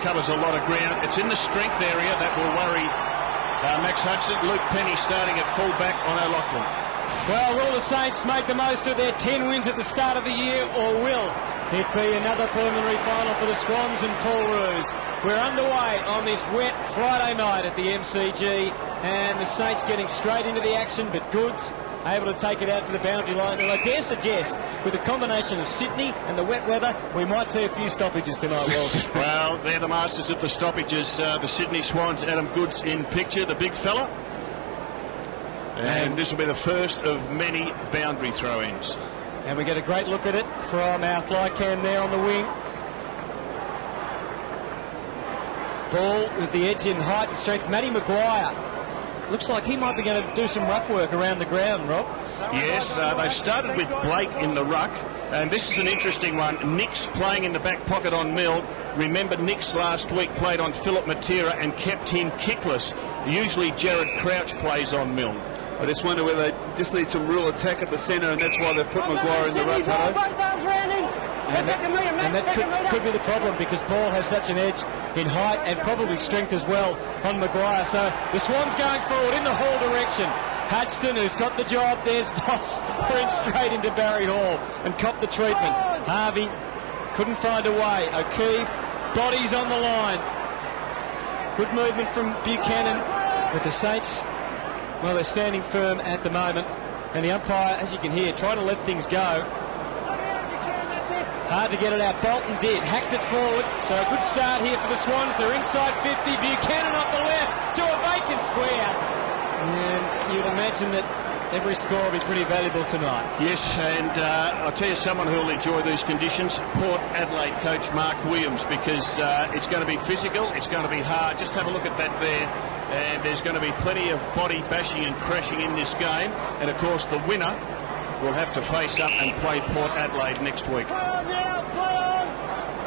covers a lot of ground. It's in the strength area that will worry Max Hudson. Luke Penny starting at fullback on O'Loughlin. Well, will the Saints make the most of their 10 wins at the start of the year, or will it be another preliminary final for the Swans and Paul Roos? We're underway on this wet Friday night at the MCG, and the Saints getting straight into the action, but Goods able to take it out to the boundary line. And I dare suggest, with the combination of Sydney and the wet weather, we might see a few stoppages tonight, Will. Well, they're the masters of the stoppages. The Sydney Swans, Adam Goods in picture, the big fella. And this will be the first of many boundary throw-ins. And we get a great look at it from our fly cam there on the wing. Ball with the edge in height and strength. Matty Maguire looks like he might be going to do some ruck work around the ground, Rob. Yes, they've started with Blake in the ruck, and this is an interesting one. Nick's playing in the back pocket on Milne. Remember, Nick's last week played on Philip Matera and kept him kickless. Usually Jared Crouch plays on Milne. I just wonder whether they just need some real attack at the centre, and that's why they've put Maguire in the ruck. And that could be the problem, because Ball has such an edge in height and probably strength as well on Maguire. So the Swans going forward in the Hall direction. Hodgson, who's got the job, there's Boss, went straight into Barry Hall and copped the treatment. Harvey couldn't find a way. O'Keefe, bodies on the line. Good movement from Buchanan with the Saints. Well, they're standing firm at the moment, and the umpire, as you can hear, trying to let things go. Hard to get it out. Bolton did. Hacked it forward. So a good start here for the Swans. They're inside 50. Buchanan off the left to a vacant square. And you'd imagine that every score will be pretty valuable tonight. Yes, and I'll tell you someone who will enjoy these conditions, Port Adelaide coach Mark Williams, because it's going to be physical, it's going to be hard. Just have a look at that there. And there's going to be plenty of body bashing and crashing in this game. And, of course, the winner will have to face up and play Port Adelaide next week.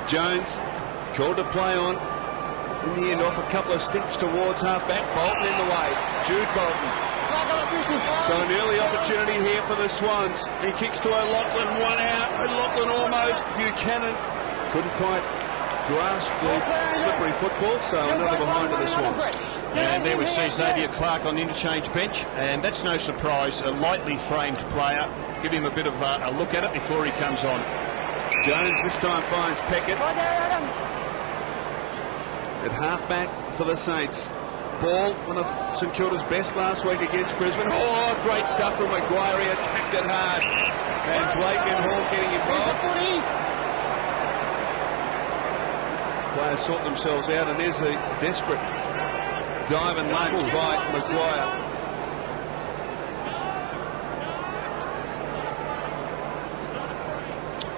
Jones called to play on. In the end, off a couple of steps towards half-back. Bolton in the way. Jude Bolton. So an early opportunity here for the Swans. He kicks to O'Loughlin, one out. O'Loughlin almost. Buchanan couldn't quite grasp the slippery football, so another behind to the Swans. And there we see Xavier Clark on the interchange bench, and that's no surprise. A lightly framed player. Give him a bit of a look at it before he comes on. Jones this time finds Peckett at half-back for the Saints. Ball, one of St Kilda's best last week against Brisbane. Oh, great stuff from Maguire. He attacked it hard. And Blake and Hall getting involved. Players sort themselves out, and there's a desperate dive and lunge by Maguire.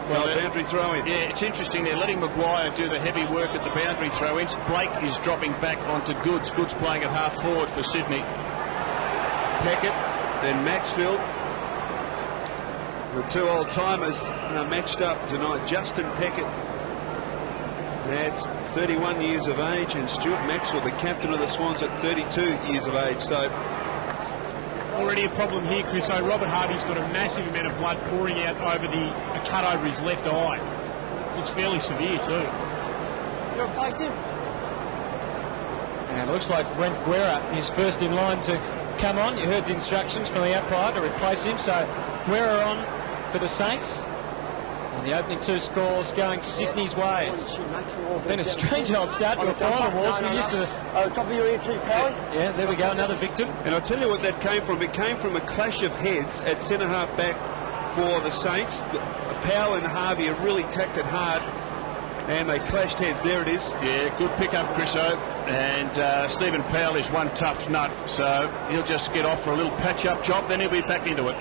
Well, boundary throw-in. Yeah, it's interesting. They're letting Maguire do the heavy work at the boundary throw-ins. Blake is dropping back onto Goods. Goods playing at half-forward for Sydney. Peckett, then Maxfield. The two old-timers are matched up tonight. Justin Peckett adds 31 years of age, and Stuart Maxwell, the captain of the Swans, at 32 years of age. So already a problem here, Chris. So Robert Harvey's got a massive amount of blood pouring out over a cut over his left eye. Looks fairly severe too. You replaced him? And it looks like Brent Guerra is first in line to come on. You heard the instructions from the umpire to replace him. So Guerra on for the Saints. And the opening two scores going Sydney's way. It's been a strange old start to a final, Wars. We used to... top of your ear too, Pally. Yeah, there we go, another victim. And I'll tell you what that came from. It came from a clash of heads at centre-half back for the Saints. Powell and Harvey have really tacked it hard, and they clashed heads. There it is. Yeah, good pick-up, Chriso. And Stephen Powell is one tough nut, so he'll just get off for a little patch-up job, then he'll be back into it.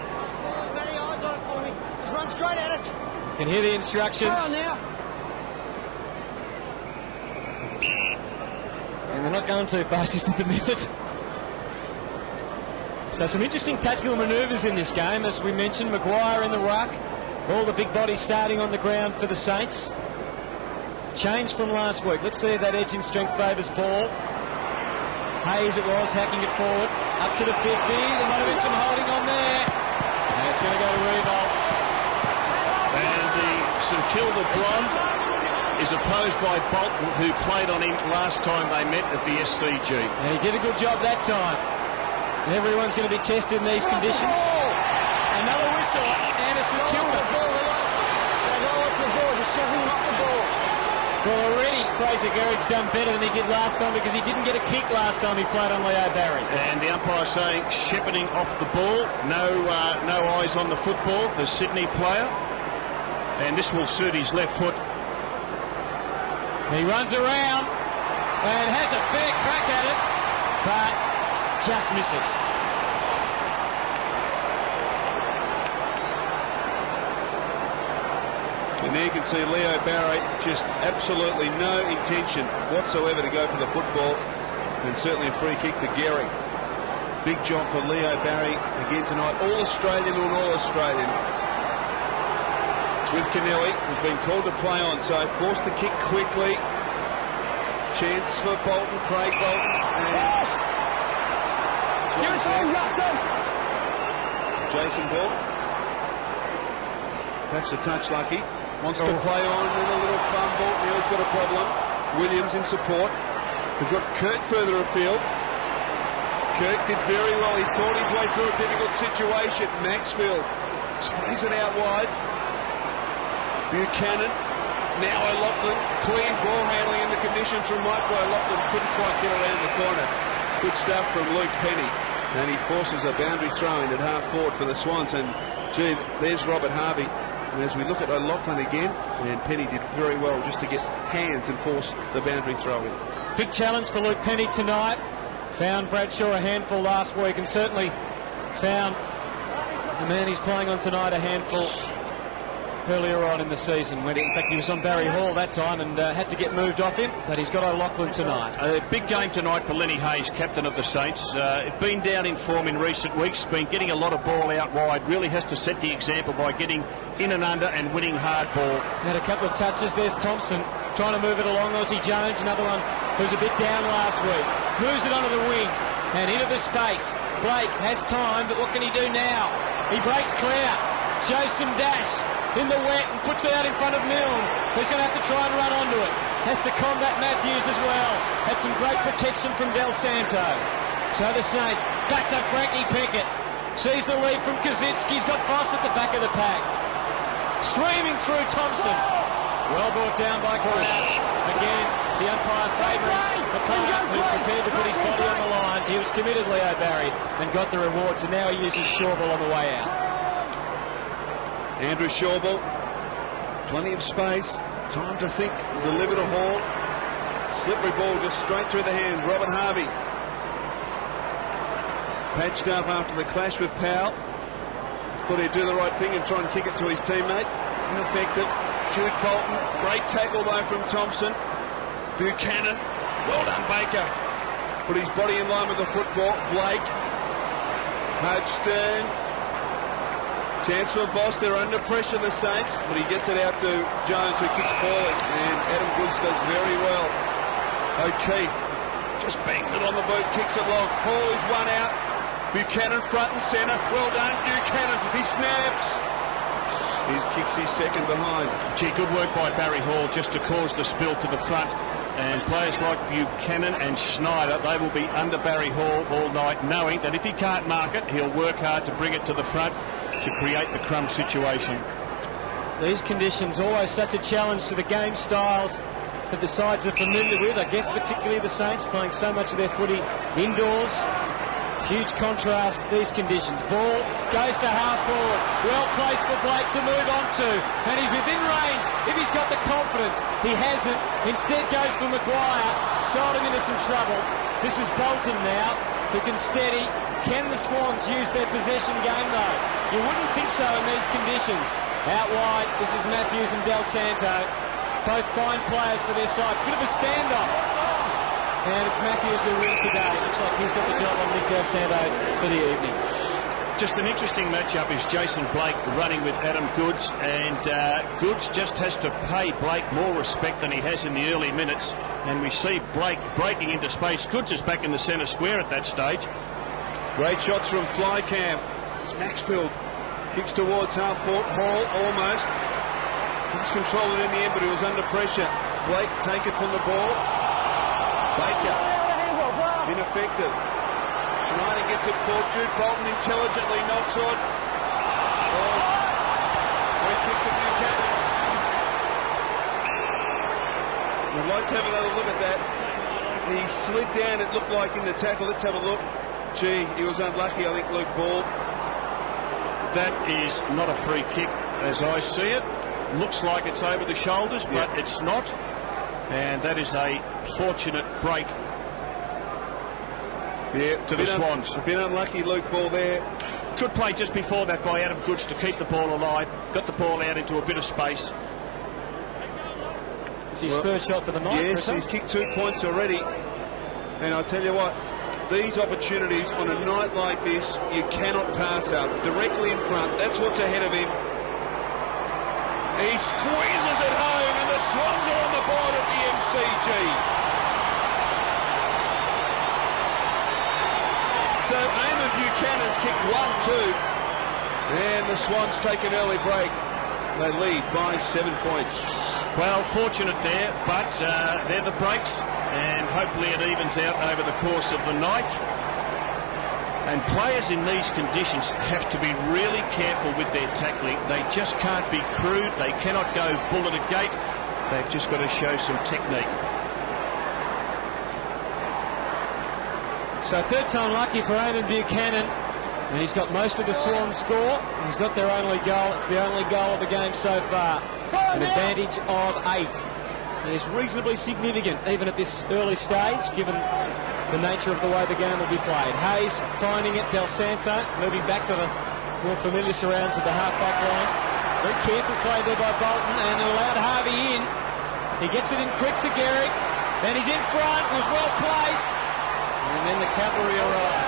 Matty, eyes on it for me. Just run straight at it. You can hear the instructions. Now. And they're not going too far just at the minute. So some interesting tactical manoeuvres in this game. As we mentioned, Maguire in the ruck. All the big bodies starting on the ground for the Saints. Change from last week. Let's see if that edge in strength favours Ball. Hayes it was, hacking it forward. Up to the 50. There might have been some holding on there. And it's going to go to Revolt. And the St Kilda blonde is opposed by Bolton, who played on him last time they met at the SCG. And he did a good job that time. And everyone's going to be tested in these conditions. Another whistle, and it's St.Kilda. They know what's the ball, just shoving him up the ball. Well, already Fraser Gherig's done better than he did last time because he didn't get a kick last time he played on Leo Barry. And the umpire saying shepherding off the ball, no eyes on the football, the Sydney player. And this will suit his left foot. He runs around and has a fair crack at it, but just misses. And there you can see Leo Barry, just absolutely no intention whatsoever to go for the football, and certainly a free kick to Gherig. Big job for Leo Barry again tonight. All-Australian on All-Australian. It's with Kennelly, who's been called to play on, so forced to kick quickly. Chance for Bolton, Craig Bolton. Yes! Give it to him, Justin! Jason Ball. Perhaps a touch lucky. Wants to play on, then a little fumble. Now he's got a problem. Williams in support. He's got Kirk further afield. Kirk did very well. He fought his way through a difficult situation. Maxfield sprays it out wide. Buchanan. Now O'Loughlin. Clean ball handling in the conditions from Michael O'Loughlin. Couldn't quite get around the corner. Good stuff from Luke Penny. And he forces a boundary throw-in at half forward for the Swans. And, gee, there's Robert Harvey. And as we look at O'Loughlin again, and Penny did very well just to get hands and force the boundary throw-in. Big challenge for Luke Penny tonight. Found Bradshaw a handful last week and certainly found the man he's playing on tonight a handful earlier on in the season. In fact, he was on Barry Hall that time and had to get moved off him, but he's got O'Loughlin tonight. A big game tonight for Lenny Hayes, captain of the Saints. Been down in form in recent weeks, been getting a lot of ball out wide, really has to set the example by getting in and under and winning hard ball. Had a couple of touches. There's Thompson trying to move it along. Aussie Jones, another one who's a bit down last week. Moves it onto the wing and into the space. Blake has time, but what can he do now? He breaks clear, shows some dash in the wet and puts it out in front of Milne, who's going to have to try and run onto it. Has to combat Matthews as well. Had some great protection from Del Santo. So the Saints back to Frankie Pickett. Sees the lead from Kaczynski. He's got Foss at the back of the pack. Streaming through Thompson. Well brought down by Crouch. Again, the umpire favouring the player who's prepared to put his body on the line. He was committed, Leo Barry, and got the reward. So now he uses Shawball on the way out. Andrew Shawball, plenty of space, time to think, deliver to Hall. Slippery ball just straight through the hands. Robert Harvey patched up after the clash with Powell. Thought he'd do the right thing and try and kick it to his teammate. Ineffective. Jude Bolton, great tackle though from Thompson. Buchanan, well done Baker. Put his body in line with the football. Blake, Hodgson. Chance for Voss, they're under pressure, the Saints, but he gets it out to Jones, who kicks poorly, and Adam Goods does very well. O'Keefe just bangs it on the boot, kicks it long. Hall is one out. Buchanan front and centre. Well done, Buchanan. He snaps. He kicks his second behind. Gee, good work by Barry Hall just to cause the spill to the front. And players like Buchanan and Schneider, they will be under Barry Hall all night, knowing that if he can't mark it, he'll work hard to bring it to the front to create the crumb situation. These conditions always such a challenge to the game styles that the sides are familiar with. I guess particularly the Saints playing so much of their footy indoors. Huge contrast, these conditions. Ball goes to half forward. Well placed for Blake to move on to. And he's within range if he's got the confidence. He hasn't. Instead goes for Maguire. Sold him into some trouble. This is Bolton now, who can steady. Can the Swans use their possession game though? You wouldn't think so in these conditions. Out wide, this is Matthews and Del Santo. Both fine players for their sides. Bit of a standoff. And it's Matthews who wins the day. Looks like he's got the job on Nick Del Santo for the evening. Just an interesting matchup is Jason Blake running with Adam Goods, and Goods just has to pay Blake more respect than he has in the early minutes, and we see Blake breaking into space. Goods is back in the centre square at that stage. Great shots from Flycam. Maxfield kicks towards half forward. Hall almost. Does control it in the end, but he was under pressure. Blake take it from the ball. Baker, ineffective. Schneider gets it for Jude Bolton, intelligently knocks on. Free kick to Buchanan. We'd like to have another look at that. He slid down, it looked like, in the tackle. Let's have a look. Gee, he was unlucky, I think, Luke Ball. That is not a free kick as I see it. Looks like it's over the shoulders, but it's not. And that is a fortunate break to the Swans. A bit unlucky, Luke Ball there. Good play just before that by Adam Goods to keep the ball alive. Got the ball out into a bit of space. It's his third shot for the night. Yes, he's kicked 2 points already. And I'll tell you what, these opportunities on a night like this, you cannot pass up. Directly in front, that's what's ahead of him. He squeezes it home, and the Swans are on the board at the MCG. So Eamon Buchanan's kicked 1-2, and the Swans take an early break. They lead by 7 points. Well, fortunate there, but they're the breaks, and hopefully it evens out over the course of the night. And players in these conditions have to be really careful with their tackling. They just can't be crude. They cannot go bull at a gate. They've just got to show some technique. So third time lucky for Eamon Buchanan, and he's got most of the Swans score. He's got their only goal. It's the only goal of the game so far. An advantage of 8. It is reasonably significant even at this early stage, given the nature of the way the game will be played. Hayes finding it, Del Santo moving back to the more familiar surrounds with the half-back line. Very careful play there by Bolton, and allowed Harvey in. He gets it in quick to Gherig, and he's in front, was well placed, and then the cavalry arrive.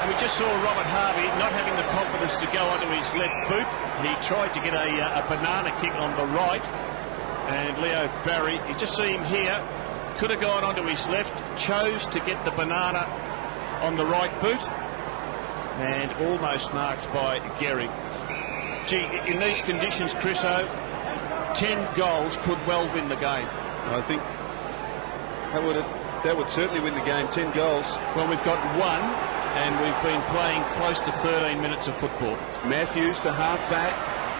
And we just saw Robert Harvey not having the confidence to go onto his left boot. He tried to get a banana kick on the right, and Leo Barry, you just see him here, could have gone onto his left, chose to get the banana on the right boot, and almost marked by Gherig. Gee, in these conditions, Chriso, 10 goals could well win the game. I think that would certainly win the game, 10 goals. Well, we've got 1, and we've been playing close to 13 minutes of football. Matthews to half-back.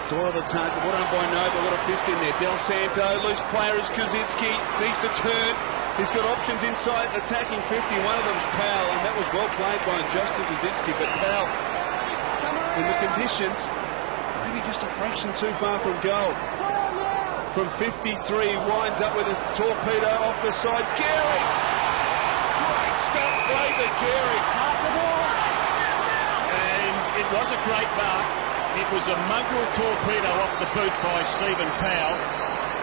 Doyle the target. What on by Noble? Got a fist in there. Del Santo. Loose player is Kaczynski. Needs to turn. He's got options inside attacking 50. One of them's Powell, and that was well played by Justin Kaczynski. But Powell, in the conditions, maybe just a fraction too far from goal. From 53, winds up with a torpedo off the side. Gherig! Great stuff, Fraser Gherig. And it was a great mark. It was a mongrel torpedo off the boot by Stephen Powell.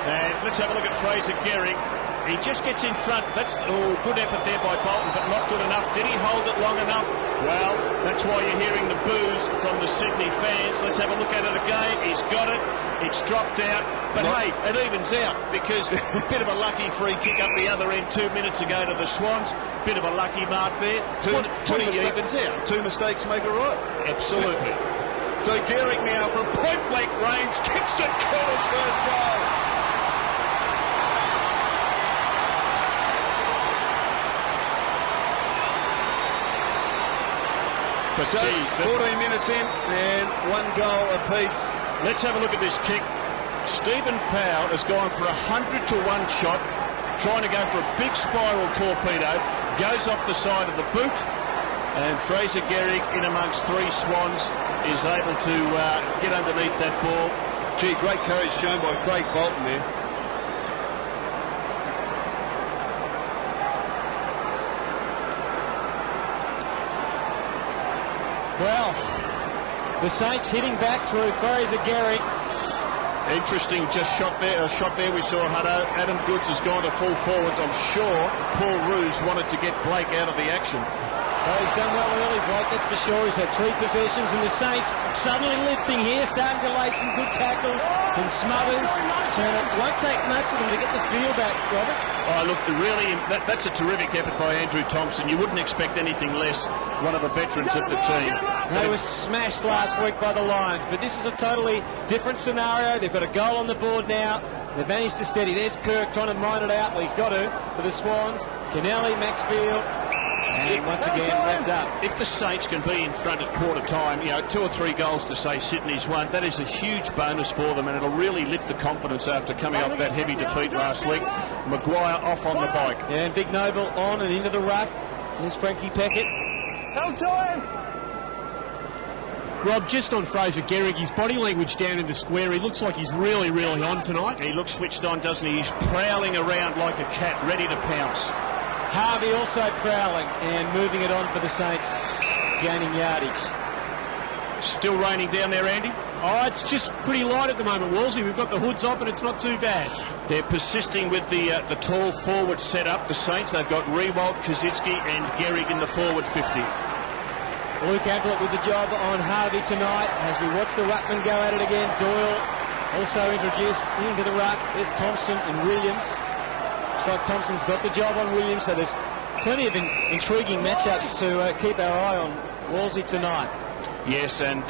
And let's have a look at Fraser Gherig. He just gets in front. That's good effort there by Bolton, but not good enough. Did he hold it long enough? Well, that's why you're hearing the boos from the Sydney fans. Let's have a look at it again. He's got it. It's dropped out. But hey, it evens out because a bit of a lucky free kick up the other end 2 minutes ago to the Swans. Bit of a lucky mark there. Footy evens out. 2 mistakes make a right. Absolutely. So Gherig now from point-blank range kicks it, Kilda's first goal. But so 14 minutes in and 1 goal apiece. Let's have a look at this kick. Stephen Powell has gone for 100-to-1 shot, trying to go for a big spiral torpedo, goes off the side of the boot, and Fraser Gherig, in amongst 3 Swans, is able to get underneath that ball. Gee, great courage shown by Craig Bolton there. Well, the Saints hitting back through Fraser Gherig. Interesting shot there we saw Hutto. Adam Goods has gone to full forwards. I'm sure Paul Roos wanted to get Blake out of the action. Well, he's done well early, Blake, that's for sure. He's had 3 possessions, and the Saints suddenly lifting here, starting to lay some good tackles and smothers. And it won't take much of them to get the feel back, Robert. Oh, look, really, that's a terrific effort by Andrew Thompson. You wouldn't expect anything less, one of the veterans of the team. They were smashed last week by the Lions, but this is a totally different scenario. They've got a goal on the board now. They've managed to steady. There's Kirk trying to mine it out. Well, he's got to for the Swans. Kennelly, Maxfield, and once again wrapped up. If the Saints can be in front at quarter time, you know, 2 or 3 goals to say Sydney's won, that is a huge bonus for them, and it'll really lift the confidence after coming off that heavy defeat last week. Maguire off on the bike. Yeah, and Big Noble on and into the ruck. There's Frankie Peckett. Hold time. Rob, just on Fraser Gherig, his body language down in the square, he looks like he's really, really on tonight. He looks switched on, doesn't he? He's prowling around like a cat, ready to pounce. Harvey also prowling and moving it on for the Saints, gaining yardage. Still raining down there, Andy? Oh, it's just pretty light at the moment, Wolsey. We've got the hoods off and it's not too bad. They're persisting with the tall forward setup, the Saints. They've got Riewoldt, Kosicki and Gherig in the forward 50. Luke Ablett with the job on Harvey tonight as we watch the ruckman go at it again. Doyle also introduced into the ruck. There's Thompson and Williams. Looks like Thompson's got the job on Williams, so there's plenty of intriguing matchups to keep our eye on Wolsey tonight. Yes, and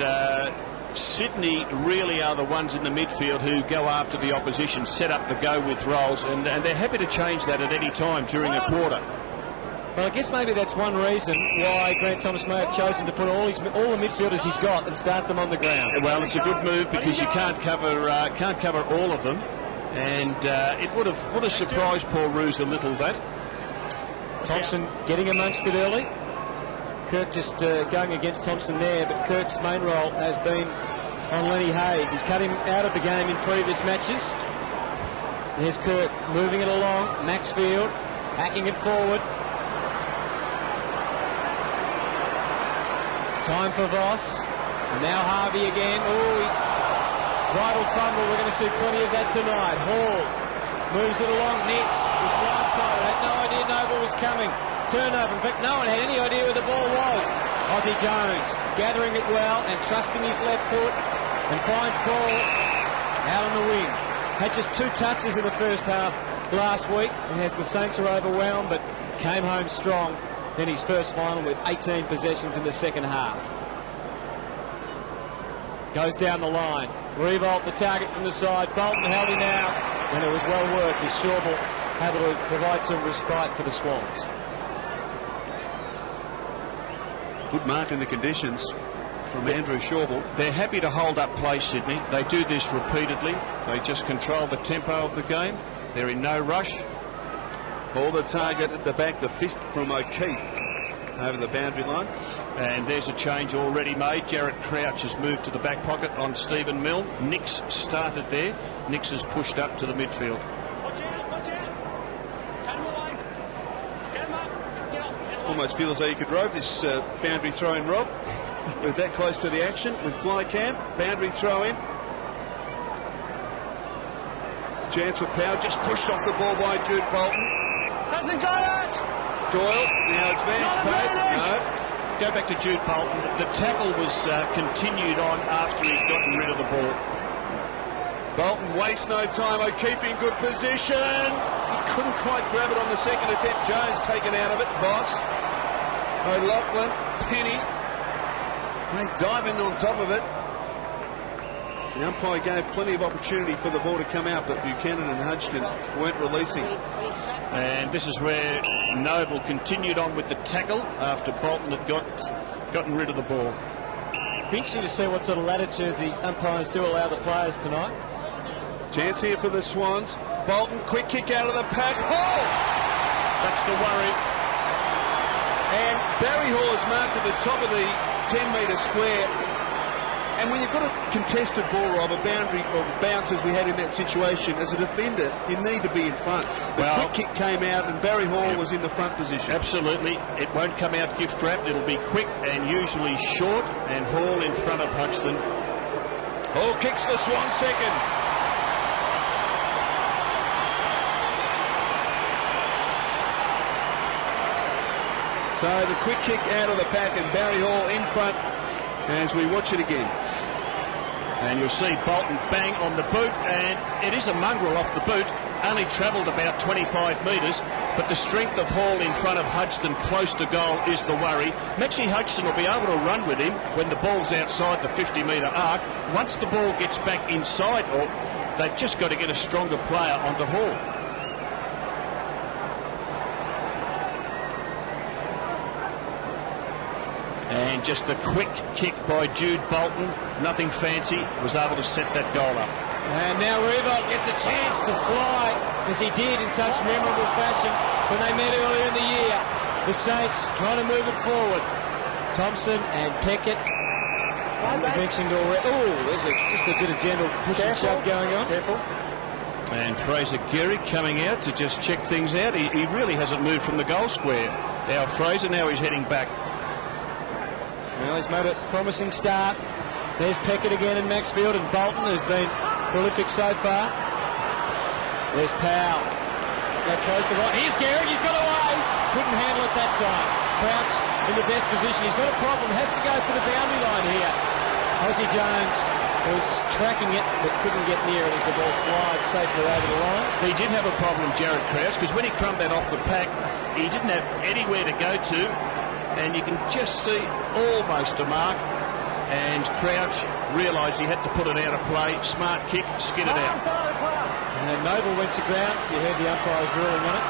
Sydney really are the ones in the midfield who go after the opposition, set up the go-with roles, and they're happy to change that at any time during a quarter. Well, I guess maybe that's one reason why Grant Thomas may have chosen to put all the midfielders he's got and start them on the ground. Well, it's a good move because you can't cover all of them, and it would have surprised Paul Roos a little, that. Thompson getting amongst it early. Kirk just going against Thompson there, but Kirk's main role has been on Lenny Hayes. He's cut him out of the game in previous matches. There's Kirk moving it along. Maxfield hacking it forward. Time for Voss. And now Harvey again. Oh, vital fumble. We're going to see plenty of that tonight. Hall moves it along. Nix was blindsided. Had no idea Noble was coming. Turnover. In fact, no one had any idea where the ball was. Ozzie Jones gathering it well and trusting his left foot and finds ball out on the wing. Had just 2 touches in the first half last week, and as the Saints are overwhelmed, but came home strong in his first final with 18 possessions in the second half. Goes down the line. Riewoldt the target from the side. Bolton held him out, and it was well worked as Schauble able to provide some respite for the Swans. Good mark in the conditions from Andrew Schauble. They're happy to hold up play, Sydney. They do this repeatedly. They just control the tempo of the game. They're in no rush. Ball the target at the back, the fist from O'Keefe over the boundary line. And there's a change already made. Jarrett Crouch has moved to the back pocket on Stephen Milne. Nix started there. Nix has pushed up to the midfield. Watch out, watch out. Cut him away. Get him up. Get off. Almost feel as though you could row this boundary throw in, Rob. We're that close to the action with fly cam. Boundary throw in. Chance for power, just pushed off the ball by Jude Bolton. Hasn't got it. Doyle, now advanced play. No. Go back to Jude Bolton. The tackle was continued on after he's gotten rid of the ball. Bolton wastes no time. O'Keefe in good position. He couldn't quite grab it on the second attempt. Jones taken out of it. Voss. O'Loughlin. Penny. They dive in on top of it. The umpire gave plenty of opportunity for the ball to come out, but Buchanan and Hodgson weren't releasing. And this is where Noble continued on with the tackle after Bolton had gotten rid of the ball. It'll be interesting to see what sort of latitude the umpires do allow the players tonight. Chance here for the Swans. Bolton, quick kick out of the pack. Hall! That's the worry. And Barry Hall is marked at the top of the 10-metre square. And when you've got a contested ball, Rob, a boundary or bounce as we had in that situation, as a defender, you need to be in front. The quick kick came out and Barry Hall was in the front position. Absolutely. It won't come out gift wrapped. It'll be quick and usually short, and Hall in front of Hodgson. Hall kicks the Swans second. So the quick kick out of the pack and Barry Hall in front as we watch it again. And you'll see Bolton bang on the boot, and it is a mongrel off the boot. Only travelled about 25 metres, but the strength of Hall in front of Hodgson close to goal is the worry. Maxie Hodgson will be able to run with him when the ball's outside the 50-metre arc. Once the ball gets back inside or they've just got to get a stronger player onto Hall. And just the quick kick by Jude Bolton, nothing fancy, was able to set that goal up. And now Reebok gets a chance to fly, as he did in such memorable fashion when they met earlier in the year. The Saints trying to move it forward. Thompson and Peckett. Mentioned already. Oh, there's just a bit of gentle push and shove going on. Careful. And Fraser Gherig coming out to just check things out. He really hasn't moved from the goal square. Now Fraser, now he's heading back. Well, he's made a promising start. There's Peckett again in Maxfield, and Bolton, who's been prolific so far. There's Powell. Now close to right. Here's Gherig. He's got away. Couldn't handle it that time. Crouch in the best position. He's got a problem. Has to go for the boundary line here. Ozzie Jones was tracking it, but couldn't get near it as the ball slides safely over the line. He did have a problem, Jared Crouch, because when he crumbed that off the pack, he didn't have anywhere to go to, and you can just see almost a mark. And Crouch realised he had to put it out of play. Smart kick, skid it out. And Noble went to ground. You heard the umpires ruling on it.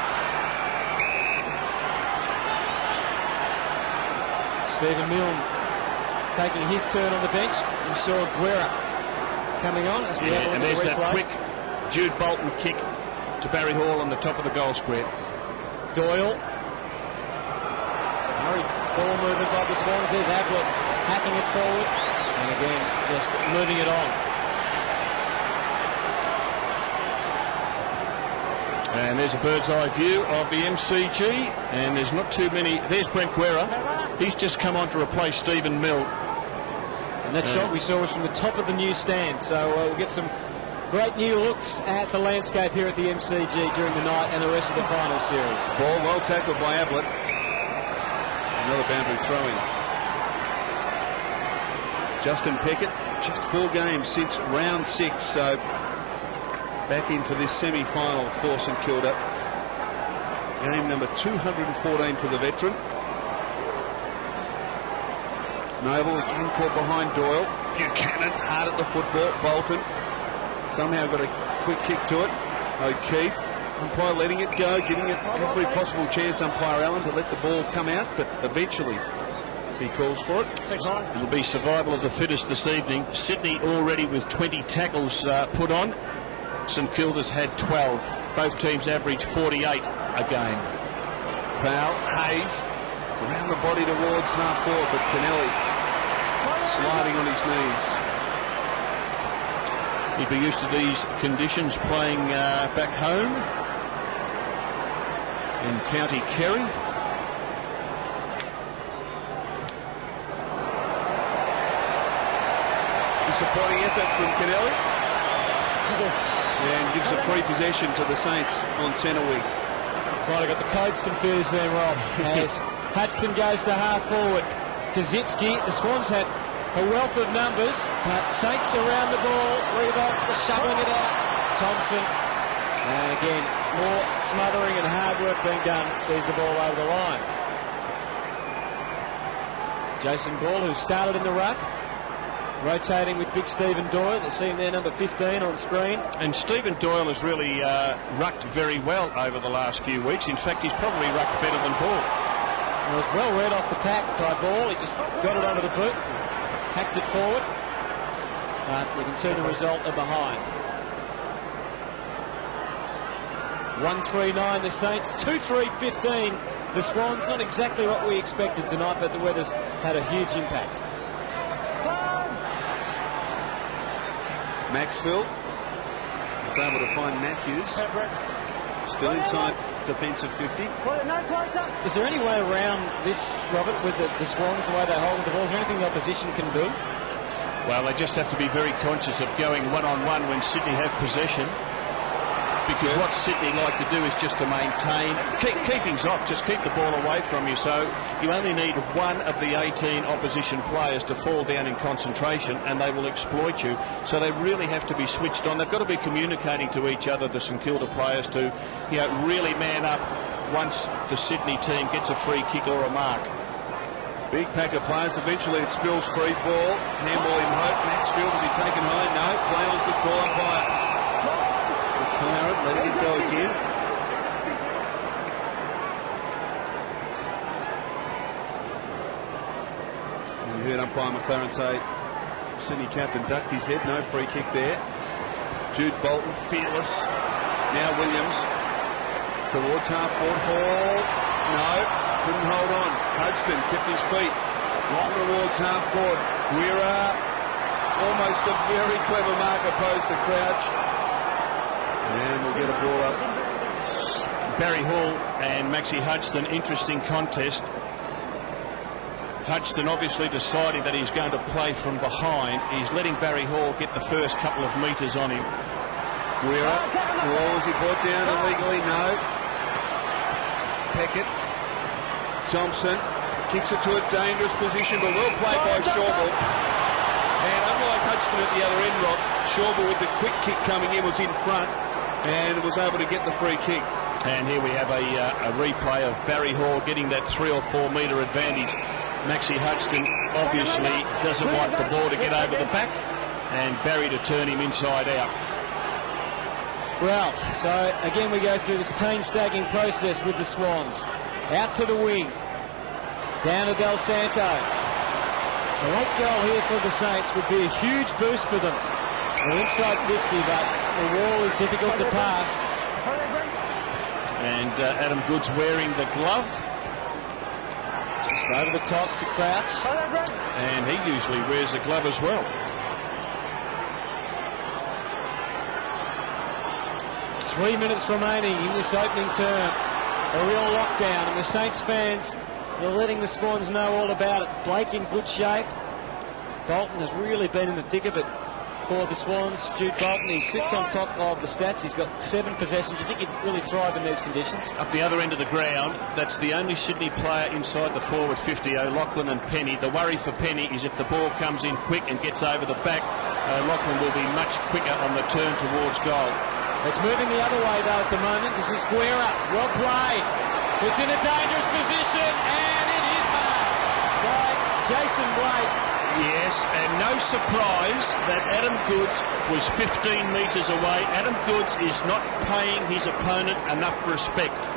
Stephen Milne taking his turn on the bench. We saw Gherig coming on as we have a and look there's at the that replay. quick Jude Bolton kick to Barry Hall on the top of the goal square. Doyle. Very ball movement by the Swans. There's Ablett hacking it forward. And again, just moving it on. And there's a bird's eye view of the MCG. And there's not too many. There's Brent Gherig. He's just come on to replace Stephen Mill. And that shot we saw was from the top of the new stand. So we'll get some great new looks at the landscape here at the MCG during the night and the rest of the final series. Ball well tackled by Ablett. Another boundary throw-in. Justin Peckett, just 4 games since round 6, so back in for this semi-final for St Kilda. Game number 214 for the veteran. Noble again caught behind Doyle. Buchanan hard at the football. Bolton somehow got a quick kick to it. O'Keefe, umpire letting it go, giving it every possible chance, umpire Allen, to let the ball come out, but eventually he calls for it. It'll be survival of the fittest this evening. Sydney already with 20 tackles put on. St Kilda's had 12. Both teams average 48 a game. Powell, Hayes, around the body towards half forward, but Kennelly sliding on his knees. He'd be used to these conditions playing back home in County Kerry. Disappointing effort from Kennelly. And gives a free possession to the Saints on centre wing. Right, I got the codes confused there, Rob. As Hudson goes to half forward. Kaczynski, the Swans had a wealth of numbers, but Saints around the ball. Reebok just shoveling it out. Thompson. And again, more smothering and hard work being done. Sees the ball over the line. Jason Ball, who started in the ruck, rotating with big Stephen Doyle. You see him there, number 15 on screen. And Stephen Doyle has really rucked very well over the last few weeks. In fact, he's probably rucked better than Ball. It was well read off the pack by Ball. He just got it onto the boot, hacked it forward. But you can see the result are behind. 1-3-9 the Saints, 2-3-15 the Swans. Not exactly what we expected tonight, but the weather's had a huge impact. Maxfield was able to find Matthews. Still inside defensive 50. Is there any way around this, Robert, with the Swans, the way they hold the ball? Is there anything the opposition can do? Well, they just have to be very conscious of going one-on-one when Sydney have possession. Because what Sydney like to do is just to maintain, keeping's off, just keep the ball away from you. So you only need one of the 18 opposition players to fall down in concentration and they will exploit you. So they really have to be switched on. They've got to be communicating to each other, the St Kilda players, to really man up once the Sydney team gets a free kick or a mark. Big pack of players. Eventually it spills free ball. Handball in hope. Maxfield, is he taken high? No. Play on's the call umpire. Aaron letting it go again. And you heard umpire McLaren say Sydney captain ducked his head. No free kick there. Jude Bolton, fearless. Now Williams towards half forward. Hall. No, couldn't hold on. Hodgson kept his feet. Long towards half forward. Gherig. Almost a very clever mark opposed to Crouch. And we'll get a ball up. Barry Hall and Maxie Hodgson, interesting contest. Hodgson obviously deciding that he's going to play from behind. He's letting Barry Hall get the first couple of metres on him. Gherig. Was he brought down illegally? No. Peckett. Thompson kicks it to a dangerous position, but well played by Shawbull. And unlike Hodgson at the other end, Rob, Shawbull with the quick kick coming in was in front and was able to get the free kick. And here we have a replay of Barry Hall getting that 3 or 4 metre advantage. Maxie Hodgson obviously doesn't want the ball to get over the back, and Barry to turn him inside out. Well, so again we go through this painstaking process with the Swans. Out to the wing. Down to Del Santo. A late goal here for the Saints would be a huge boost for them. They're inside 50, but the wall is difficult to pass. And Adam Goods wearing the glove. Just over the top to Crouch. And he usually wears a glove as well. 3 minutes remaining in this opening term. A real lockdown, and the Saints fans are letting the Swans know all about it. Blake in good shape. Bolton has really been in the thick of it for the Swans. Jude Bolton, he sits on top of the stats. He's got 7 possessions. You think he'd really thrive in these conditions? Up the other end of the ground, that's the only Sydney player inside the forward 50, O'Loughlin and Penny. The worry for Penny is if the ball comes in quick and gets over the back, O'Loughlin will be much quicker on the turn towards goal. It's moving the other way, though, at the moment. This is Gherig. Well played. It's in a dangerous position, and it is marked by Jason Blake. Yes, and no surprise that Adam Goods was 15 metres away. Adam Goods is not paying his opponent enough respect.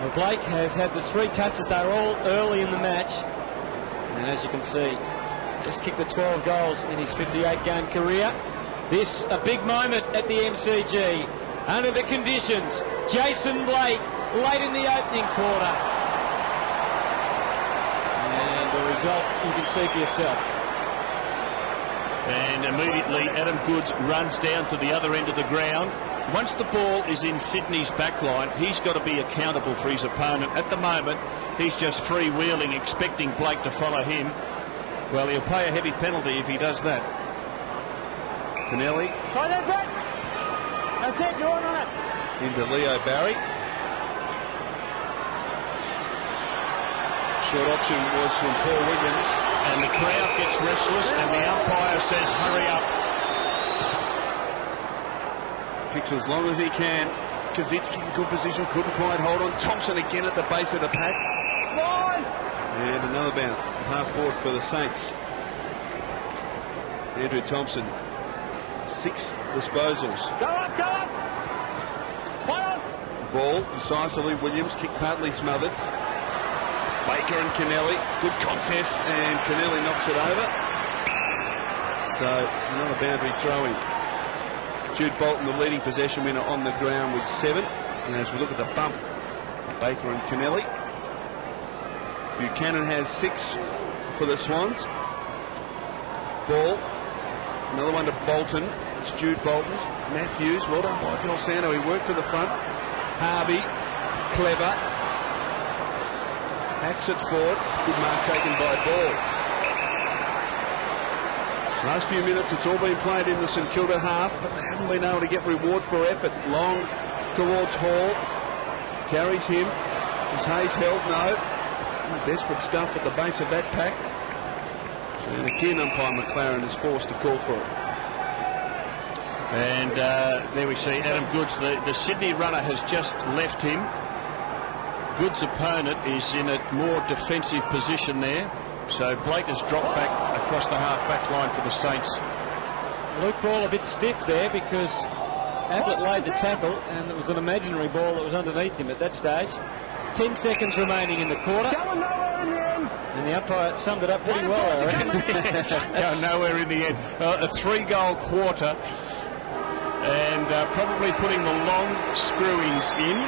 Well, Blake has had the 3 touches. They're all early in the match. And as you can see, just kicked the 12 goals in his 58-game career. This, a big moment at the MCG. Under the conditions, Jason Blake, late in the opening quarter. And the result you can see for yourself. And immediately Adam Goods runs down to the other end of the ground. Once the ball is in Sydney's backline, he's got to be accountable for his opponent. At the moment, he's just freewheeling, expecting Blake to follow him. Well, he'll pay a heavy penalty if he does that. Kennelly. Try that, Brett. That's it, you're on it. Into Leo Barry. Short option was from Paul Williams. And the crowd gets restless, and the umpire says, hurry up. Kicks as long as he can. Kaczynski in good position, couldn't quite hold on. Thompson again at the base of the pack. And another bounce. Half forward for the Saints. Andrew Thompson. 6 disposals. Go up, go up. Hold on. Ball decisively. Williams kick partly smothered. Baker and Kennelly. Good contest, and Kennelly knocks it over. So another boundary throw-in. Jude Bolton, the leading possession winner on the ground with 7. And as we look at the bump, Baker and Kennelly. Buchanan has 6 for the Swans. Ball. Another one to Bolton. It's Jude Bolton. Matthews, well done by Del Santo. He worked to the front. Harvey, clever. Hacks it forward. Good mark taken by Ball. Last few minutes, it's all been played in the St Kilda half, but they haven't been able to get reward for effort. Long towards Hall. Carries him. Is Hayes held? No. Desperate stuff at the base of that pack. And again, umpire McLaren is forced to call for it. And there we see Adam Goods. The Sydney runner has just left him. Goods' opponent is in a more defensive position there. So Blake has dropped back across the half-back line for the Saints. Luke Ball a bit stiff there because Ablett laid the tackle and it was an imaginary ball that was underneath him at that stage. 10 seconds remaining in the quarter. Going nowhere in the end. And the umpire summed it up pretty well, I reckon. Going nowhere in the end. A 3-goal quarter, and probably putting the long screw-ins in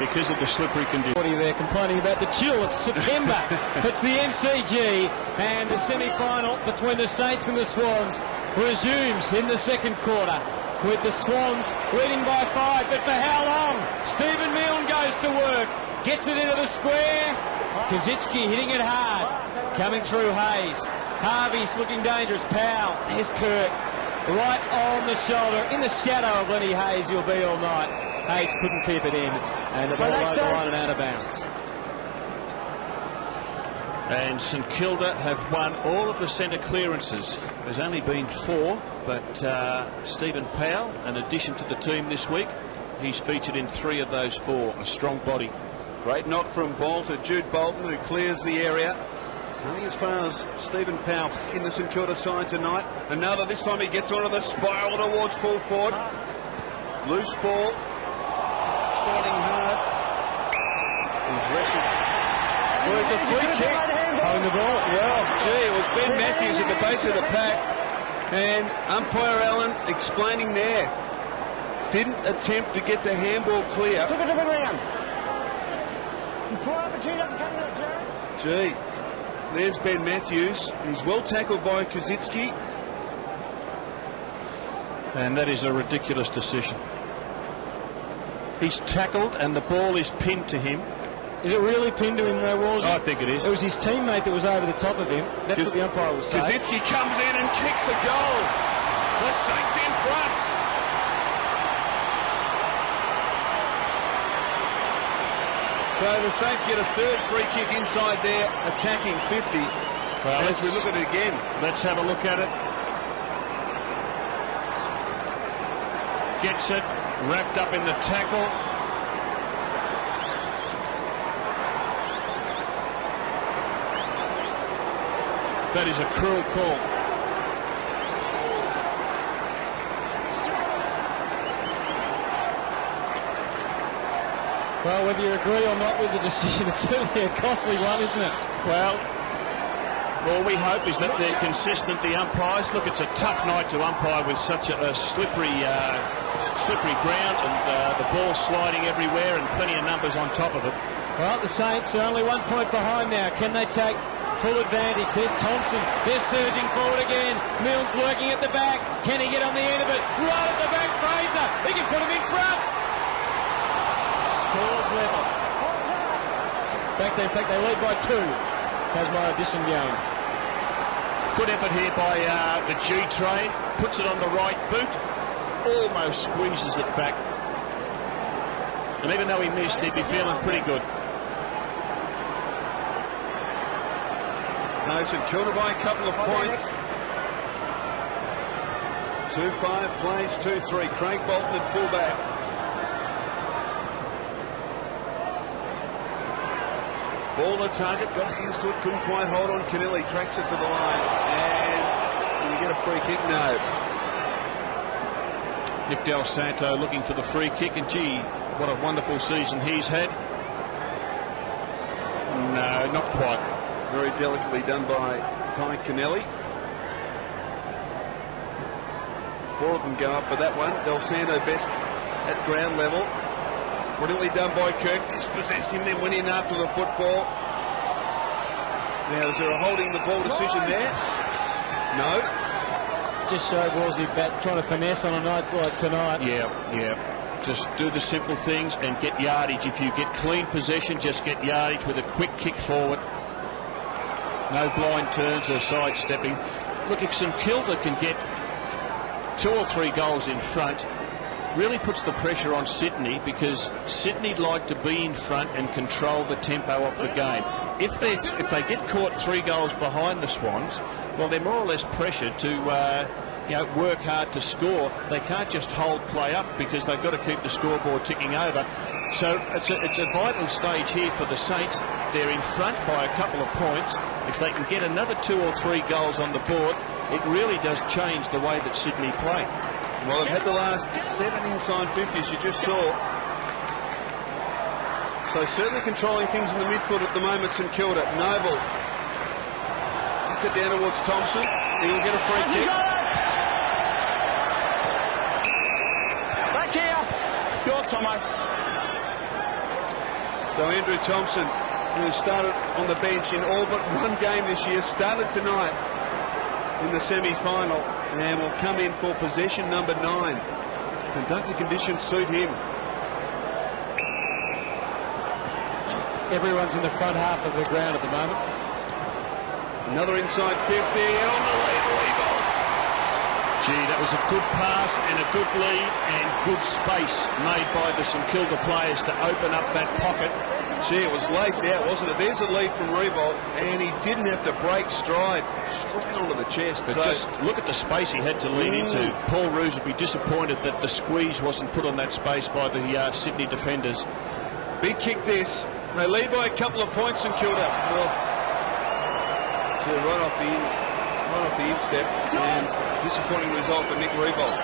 because of the slippery conditions. They're complaining about the chill. It's September. It's the MCG, and the semi-final between the Saints and the Swans resumes in the second quarter with the Swans leading by 5. But for how long? Stephen Milne goes to work. Gets it into the square. Kazitsky hitting it hard. Coming through Hayes. Harvey's looking dangerous. Powell. There's Kirk. Right on the shoulder. In the shadow of Lenny Hayes, you'll be all night. Hayes couldn't keep it in. And the ball over the line and out of bounds. And St Kilda have won all of the centre clearances. There's only been 4, but Stephen Powell, in addition to the team this week, he's featured in 3 of those 4. A strong body. Great knock from Ball to Jude Bolton, who clears the area. Only as far as Stephen Powell in the St Kilda side tonight. Another, this time he gets onto the spiral towards full forward. Loose ball. It's fighting hard. He's wrestled. Well, it's a free kick. Holding the ball. Well, gee, it was Ben Matthews at the base of the pack. And umpire Allen explaining there. Didn't attempt to get the handball clear. Took it to the ground. Poor opportunity doesn't come to Gherig. Gee, there's Ben Matthews. He's well tackled by Kazitsky. And that is a ridiculous decision. He's tackled and the ball is pinned to him. Is it really pinned to him though, Walsey? I think it is. It was his teammate that was over the top of him. That's what the umpire was saying. Kazitsky comes in and kicks a goal. The Saints in front. So the Saints get a 3rd free kick inside there, attacking 50. Well, as we look at it again. Let's have a look at it. Gets it, wrapped up in the tackle. That is a cruel call. Well, whether you agree or not with the decision, it's certainly a costly one, isn't it? Well, all we hope is that they're consistent, the umpires. Look, it's a tough night to umpire with such a slippery ground and the ball sliding everywhere and plenty of numbers on top of it. Well, the Saints are only 1 point behind now. Can they take full advantage? There's Thompson. They're surging forward again. Milne's lurking at the back. Can he get on the end of it? Right at the back, Fraser. He can put him in front. Scores level. In fact, they lead by 2. Has my addition going. Good effort here by the G train. Puts it on the right boot. Almost squeezes it back. And even though he missed, he'd be feeling pretty good. So St Kilda by a couple of points. 2-5 plays, 2-3. Craig Bolton at fullback. Ball the target, got hands to it, couldn't quite hold on. Kennelly tracks it to the line. And we get a free kick? No. Nick Del Santo looking for the free kick, and gee, what a wonderful season he's had. No, not quite. Very delicately done by Ty Kennelly. 4 of them go up for that one. Del Santo best at ground level. Brilliantly done by Kirk. Dispossessed him, then went in after the football. Now, is there a holding the ball decision there? No. Just showed Wolsey bat trying to finesse on a night like tonight. Yeah. Just do the simple things and get yardage. If you get clean possession, just get yardage with a quick kick forward. No blind turns or sidestepping. Look, if St Kilda can get 2 or 3 goals in front, really puts the pressure on Sydney, because Sydney like to be in front and control the tempo of the game. If they get caught 3 goals behind the Swans, well, they're more or less pressured to work hard to score. They can't just hold play up because they've got to keep the scoreboard ticking over. So it's a vital stage here for the Saints. They're in front by a couple of points. If they can get another 2 or 3 goals on the board, it really does change the way that Sydney play. Well, they've had the last 7 inside 50s, you just saw. So certainly controlling things in the midfield at the moment, St Kilda. Noble gets it down towards Thompson. He'll get a free kick. Back here. Yours, Tomo. So Andrew Thompson, who started on the bench in all but one game this year, started tonight in the semi-final and will come in for possession number 9. And don't the conditions suit him? Everyone's in the front half of the ground at the moment. Another inside 50 and on the lead, Rebolt. Gee, that was a good pass and a good lead and good space made by the St Kilda players to open up that pocket. Gee, it was lace out, wasn't it? There's a lead from Rebolt, and he didn't have to break stride. Straight onto the chest. But just look at the space he had to lean into. Paul Roos would be disappointed that the squeeze wasn't put on that space by the Sydney defenders. Big kick this. They lead by a couple of points in Kilda. Well, right off the instep, and disappointing result for Nick Rebolt.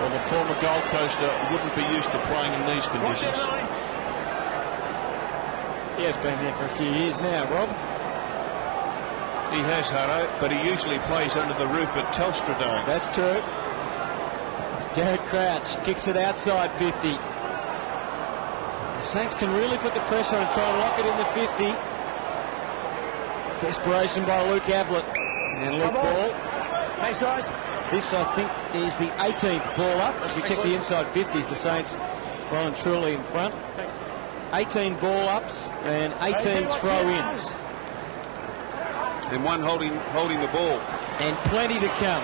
Well, the former Gold Coaster wouldn't be used to playing in these conditions. He has been there for a few years now, Rob. He has, Hutto, but he usually plays under the roof at Telstra Dome. That's true. Jared Crouch kicks it outside 50. The Saints can really put the pressure and try and lock it in the 50. Desperation by Luke Ablett. And Luke Ball. Thanks, guys. This, I think, is the 18th ball up. As we check the inside 50s, the Saints well and truly in front. 18 ball ups and 18 throw-ins. And one holding the ball. And plenty to come.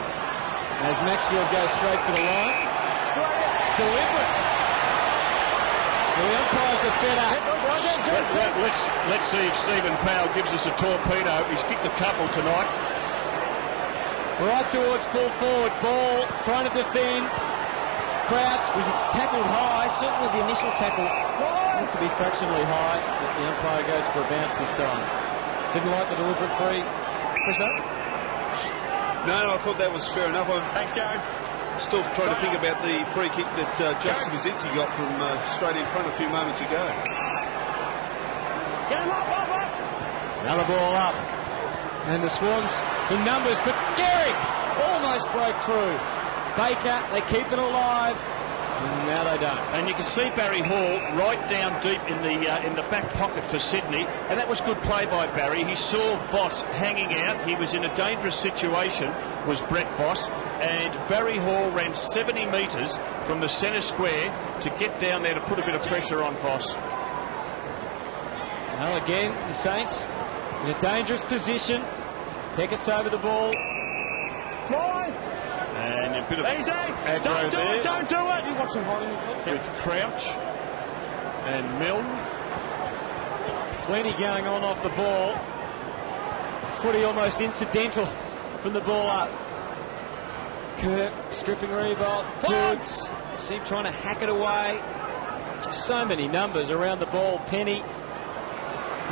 As Maxfield goes straight for the line. Deliberate. The umpires are fed up. Let's see if Stephen Powell gives us a torpedo. He's kicked a couple tonight. Right towards full forward. Ball trying to defend. Crouch was tackled high. Certainly the initial tackle looked to be fractionally high. But the umpire goes for a bounce this time. Didn't like the deliberate free. No, I thought that was fair enough. Thanks, Gherig. Still trying to think about the free kick that Justin Kazitzi got from straight in front a few moments ago. Get him up. Another ball up. And the Swans in numbers, but Gherig almost broke through. Baker, they keep it alive. Now they don't. And you can see Barry Hall right down deep in the back pocket for Sydney, and that was good play by Barry. He saw Voss hanging out. He was in a dangerous situation, was Brett Voss, and Barry Hall ran 70 metres from the centre square to get down there to put a bit of pressure on Voss. Well, again, the Saints in a dangerous position. Peckett's over the ball. And a bit of aggro Don't do there. it. Don't do it. You want some holding With Crouch and Milne. Plenty going on off the ball. Footy almost incidental from the ball up. Kirk stripping Revolt. Woods. See him trying to hack it away. Just so many numbers around the ball. Penny.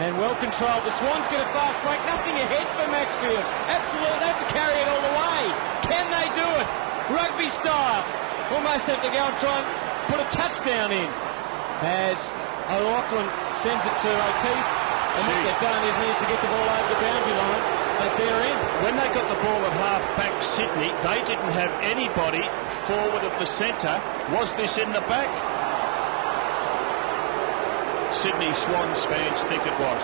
And well controlled. The Swans get a fast break. Nothing ahead for Maxfield. Absolutely. They have to carry it all the way. Can they do it? Rugby style. Almost have to go and try and put a touchdown in. As O'Loughlin sends it to O'Keefe. And what they've done is managed to get the ball over the boundary line. But they're in. When they got the ball at half-back Sydney, they didn't have anybody forward of the centre. Was this in the back? Sydney Swans fans think it was.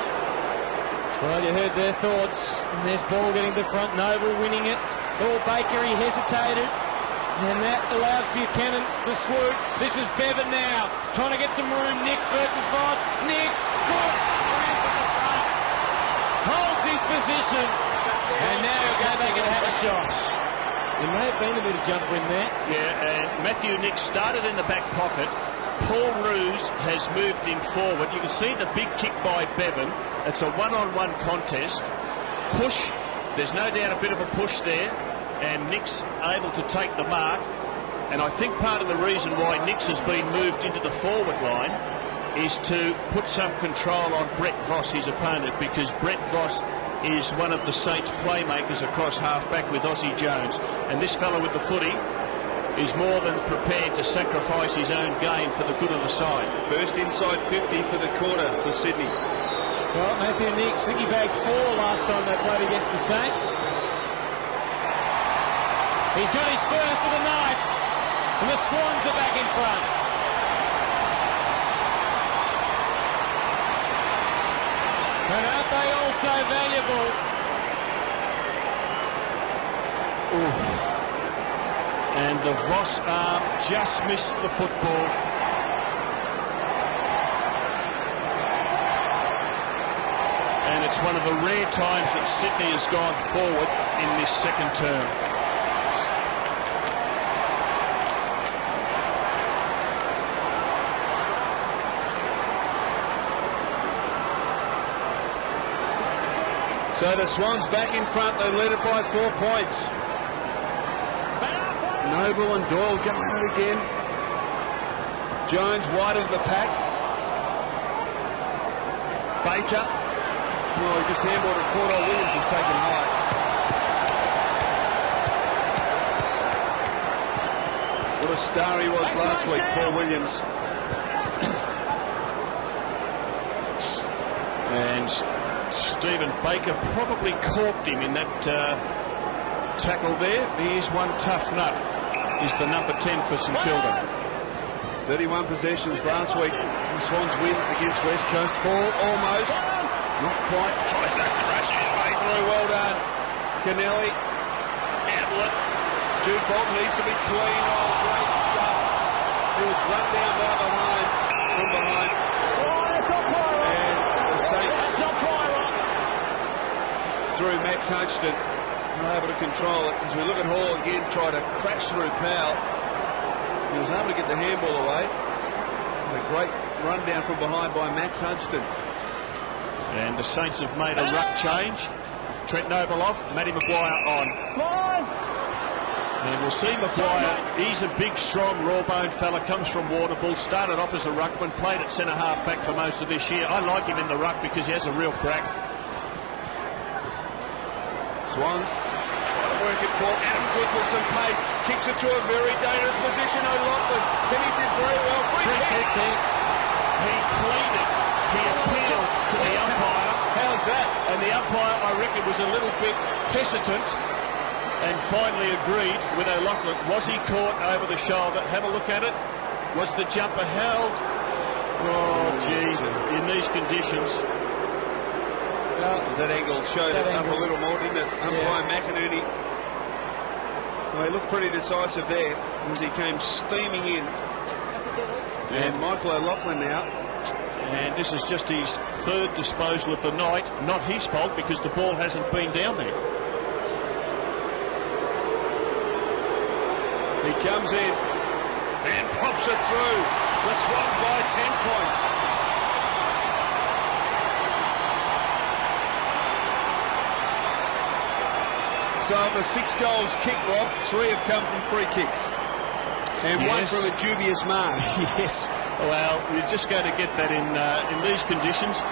Well, you heard their thoughts. And there's ball getting to front. Noble winning it. Ball Baker, he hesitated. And that allows Buchanan to swoop. This is Bevan now. Trying to get some room. Nix versus Voss. Nix. Good scramble at the front. Holds his position. And now he'll go back and have a shot. There may have been a bit of jump in there. Yeah, and Matthew Nix started in the back pocket. Paul Roos has moved him forward. You can see the big kick by Bevan. It's a one-on-one contest. Push. There's no doubt a bit of a push there. And Nix able to take the mark. And I think part of the reason why Nix has been moved into the forward line is to put some control on Brett Voss, his opponent, because Brett Voss is one of the Saints playmakers across half-back with Aussie Jones. And this fellow with the footy is more than prepared to sacrifice his own game for the good of the side. First inside 50 for the quarter for Sydney. Well, Matthew Nicks, I think he bagged 4 last time they played against the Saints. He's got his first of the night, and the Swans are back in front. And aren't they also valuable? Ooh. And the Voss arm just missed the football. And it's one of the rare times that Sydney has gone forward in this second term. So the Swans back in front. They lead it by 4 points. Noble and Doyle going at it again. Jones wide of the pack. Baker. Well, he just handballed it. Port Williams was taken high. What a star he was last week, Paul Williams. And Stephen Baker probably corked him in that tackle there. He is one tough nut. Is the number 10 for St Kilda. 31 possessions last week. The Swans win against West Coast. Hall almost. Not quite. Tries to crash his way through. Well done. Kennelly. Outlet. Jude Bolton needs to be clean. Oh, great stuff. He was run down by behind. From behind. And the Saints through Max Hodgson. Not able to control it. As we look at Hall again, try to crash through Powell. He was able to get the handball away. And a great run down from behind by Max Hodgson. And the Saints have made a ruck change. Trent Noble off, Matty Maguire on. And we'll see Maguire. He's a big, strong, raw-boned fella. Comes from Waterbull. Started off as a ruckman. Played at centre half-back for most of this year. I like him in the ruck because he has a real crack. Swans try to work it for Adam Good with some pace. Kicks it to a very dangerous position. O'Loughlin. Penny did very well. Free kick. He pleaded. He appealed to the umpire. How's that? And the umpire, I reckon, was a little bit hesitant and finally agreed with O'Loughlin. Was he caught over the shoulder? Have a look at it. Was the jumper held? Oh, gee, in these conditions. That angle showed it up a little more, didn't it? Umpire McInerney. Well, he looked pretty decisive there as he came steaming in. And Michael O'Loughlin now. And this is just his third disposal of the night. Not his fault because the ball hasn't been down there. He comes in and pops it through. The Swans by 10 points. So of the 6 goals kicked, Rob, 3 have come from free kicks. And one from a dubious mark. Yes. Well, you're just going to get that in these conditions.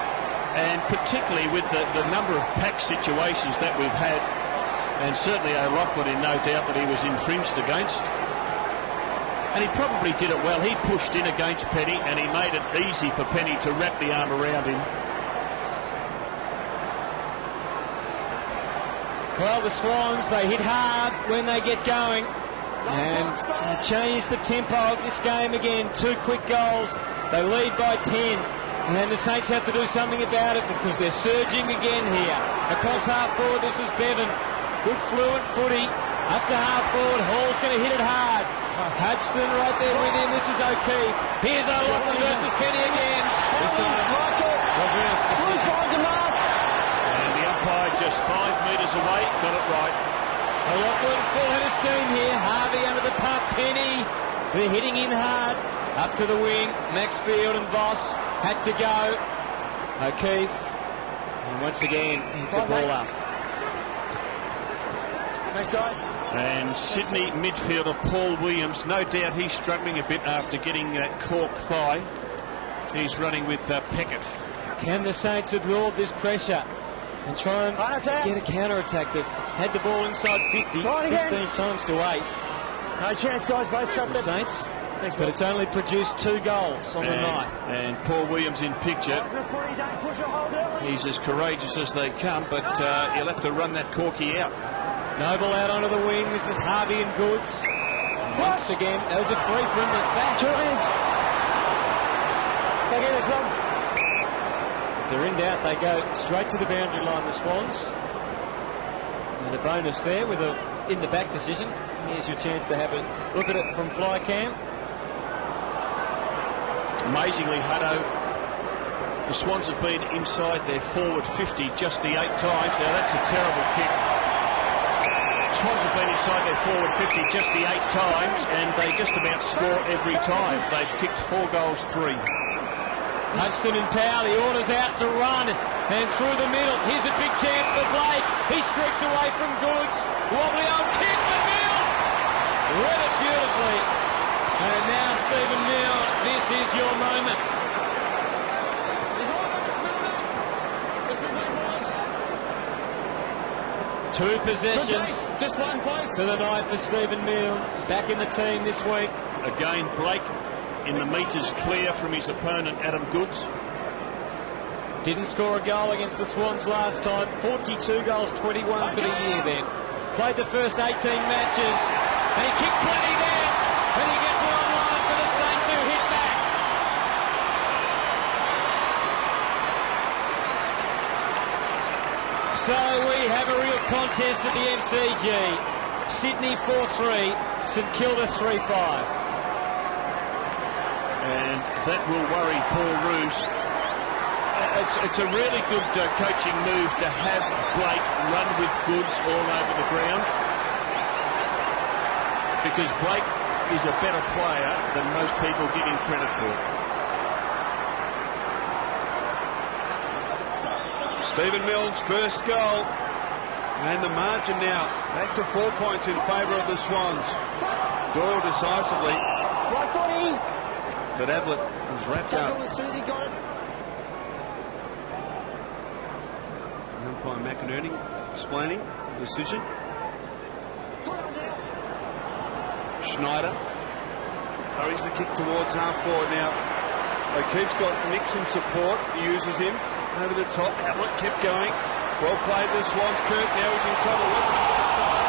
And particularly with the number of pack situations that we've had. And certainly O'Loughlin in no doubt that he was infringed against. And he probably did it well. He pushed in against Penny and he made it easy for Penny to wrap the arm around him. Well, the Swans, they hit hard when they get going and change the tempo of this game again. 2 quick goals. They lead by 10. And the Saints have to do something about it because they're surging again here. Across half forward, this is Bevan. Good fluent footy. Up to half forward, Hall's going to hit it hard. Hodgson right there with him. This is O'Keefe. Here's O'Loughlin versus Penny again. This time, reverse decision. And the umpire just 5 metres away. Got it right. O'Loughlin full head of steam here. Harvey under the pump. Penny. They're hitting in hard. Up to the wing. Maxfield and Voss had to go. O'Keefe. And once again, it's a ball up. Thanks, guys. And Sydney midfielder Paul Williams, no doubt he's struggling a bit after getting that cork thigh. He's running with Peckett. Can the Saints absorb this pressure? and try and get a counter-attack. They've had the ball inside 50, 15 times to 8. No chance, guys. Both trapped The Saints, but it's only produced 2 goals on the night. And Paul Williams in picture. He's as courageous as they come, but he'll have to run that corky out. Noble out onto the wing. This is Harvey and Goods. Once again, that was a free from the back. If they're in doubt, they go straight to the boundary line, the Swans. And a bonus there with a in the back decision. Here's your chance to have a look at it from fly cam. Amazingly, Hutto, the Swans have been inside their forward 50 just the 8 times. Now that's a terrible kick. Swans have been inside their forward 50 just the 8 times, and they just about score every time. They've kicked 4 goals, 3. Hunston and Powell, the orders out to run, and through the middle. Here's a big chance for Blake. He streaks away from Goods. Wobbly old kick, McNeil! Read it beautifully. And now Stephen Neal, this is your moment. Two possessions Just one place for the night for Stephen Neal. He's back in the team this week. Again, Blake in the metres clear from his opponent, Adam Goods. Didn't score a goal against the Swans last time. 42 goals, 21 for the year then. Played the first 18 matches, and he kicked plenty there. And he gets it online for the Saints, who hit back. So we have a real contest at the MCG. Sydney 4-3, St Kilda 3-5. And that will worry Paul Roos. It's a really good coaching move to have Blake run with Goods all over the ground, because Blake is a better player than most people give him credit for. Stephen Milne's first goal, and the margin now back to 4 points in favour of the Swans. Doyle decisively, but Ablett is wrapped up. as soon as he got it. Umpire McInerney explaining the decision. Schneider hurries the kick towards half-forward now. O'Keefe's got Nixon support. He uses him over the top. Ablett kept going. Well played, the Swans. Kirk now is in trouble. What's the first side?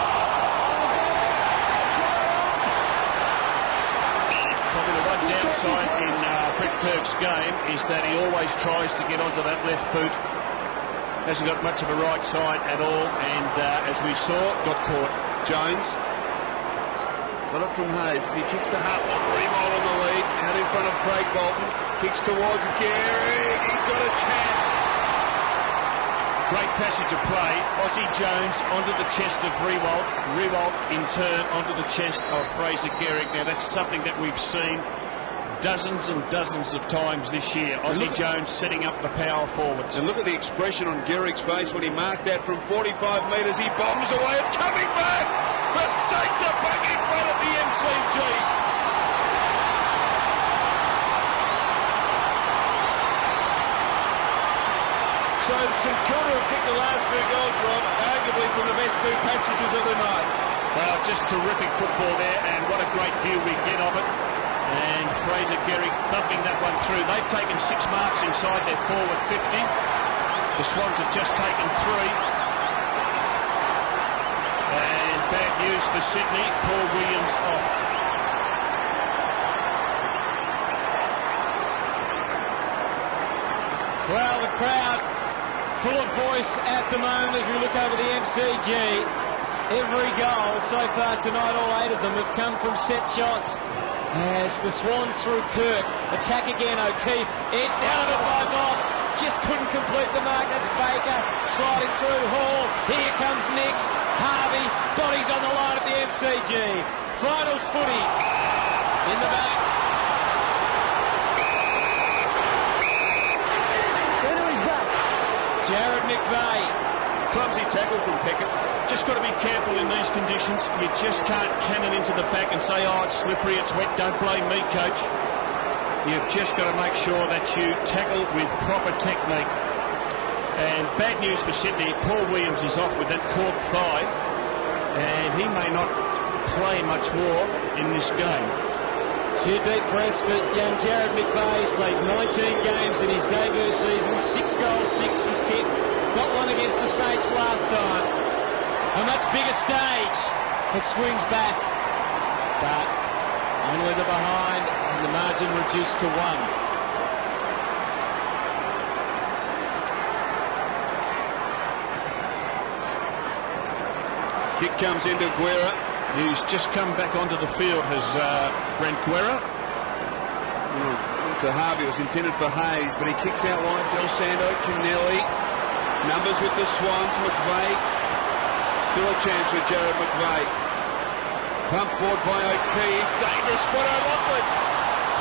Probably the one downside in Brett Kirk's game is that he always tries to get onto that left boot. Hasn't got much of a right side at all, and as we saw, got caught. Jones got it from Hayes. He kicks to half-forward. Rewald on the lead. Out in front of Craig Bolton. Kicks towards Gherig. He's got a chance. Great passage of play. Aussie Jones onto the chest of Rewald. Rewald, in turn, onto the chest of Fraser Gherig. Now, that's something that we've seen dozens and dozens of times this year. Aussie Jones setting up the power forwards. And look at the expression on Gehrig's face when he marked that from 45 metres. He bombs away. It's coming back. The Saints are back in front of the MCG. So St Kilda have kicked the last 2 goals, Rob, arguably from the best 2 passages of the night. Well, just terrific football there, and what a great view we get of it. And Fraser Gherig thumping that one through. They've taken 6 marks inside their forward 50. The Swans have just taken 3. And bad news for Sydney. Paul Williams off. Well, the crowd full of voice at the moment as we look over the MCG. Every goal so far tonight, all 8 of them have come from set shots. As the Swans through Kirk, attack again, O'Keefe, edged out of it by Voss, just couldn't complete the mark. That's Baker sliding through Hall. Here comes Nix, Harvey, Dottie's on the line at the MCG. Finals footy in the back. Jared McVeigh. Clumsy tackle from Pickett. Just got to be careful in these conditions. You just can't cannon into the back and say, oh, it's slippery, it's wet, don't blame me, coach. You've just got to make sure that you tackle with proper technique. And bad news for Sydney, Paul Williams is off with that cork thigh, and he may not play much more in this game. Few deep breaths for young Jared McVeigh. He's played 19 games in his debut season, 6 goals, 6 he's kicked. Got one against the Saints last time. A much bigger stage. It swings back, but only the behind, and the margin reduced to 1. Kick comes into Gherig. He's just come back onto the field, has Brent Gherig. To Harvey, it was intended for Hayes, but he kicks out wide. Del Sando, Kennelly. Numbers with the Swans. McVeigh. Still a chance for Jared McVeigh. Pumped forward by O'Keefe. Dangerous spot, O'Loughlin.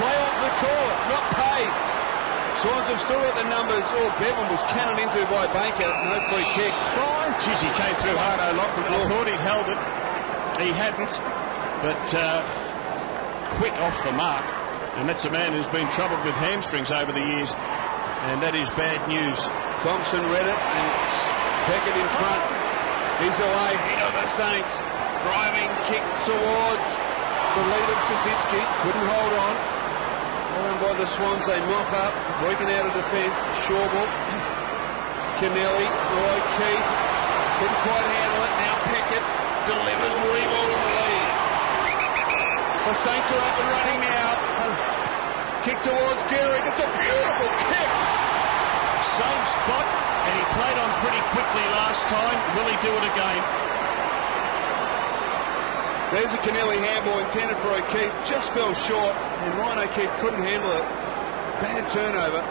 Play onto the corner, not paid. Swans have still got the numbers. Oh, Bevan was cannoned into by Baker. No free kick. Jeez, he came through hard, O'Loughlin. I thought he'd held it. He hadn't, but quick off the mark. And that's a man who's been troubled with hamstrings over the years. And that is bad news. Thompson read it, and Beckett in front. He's away. Hit of the Saints. Driving kick towards the lead of Kaczynski. Couldn't hold on. Well done by the Swans. They mop up. Breaking out of defence. Shawball. Kennelly. O'Keefe. Couldn't quite handle it. Now Beckett delivers Reeball in the lead. The Saints are up and running now. Kick towards Gherig. It's a beautiful kick. Same spot, and he played on pretty quickly last time. Will he do it again? There's a Kennelly handball intended for O'Keefe. Just fell short, and Ryan O'Keefe couldn't handle it. Bad turnover.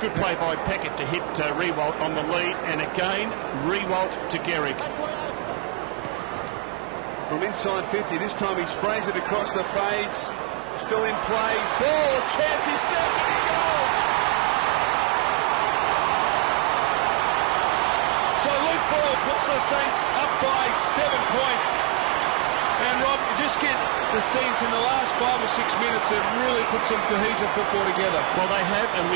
Good play by Beckett to hit Riewoldt on the lead, and again, Riewoldt to Gherig. From inside 50, this time he sprays it across the face. Still in play. Ball, a chance, he snapped it in goal. So Luke Ball puts the Saints up by 7 points. And Rob, you just get the scenes in the last 5 or 6 minutes that really put some cohesive football together. Well, they have, and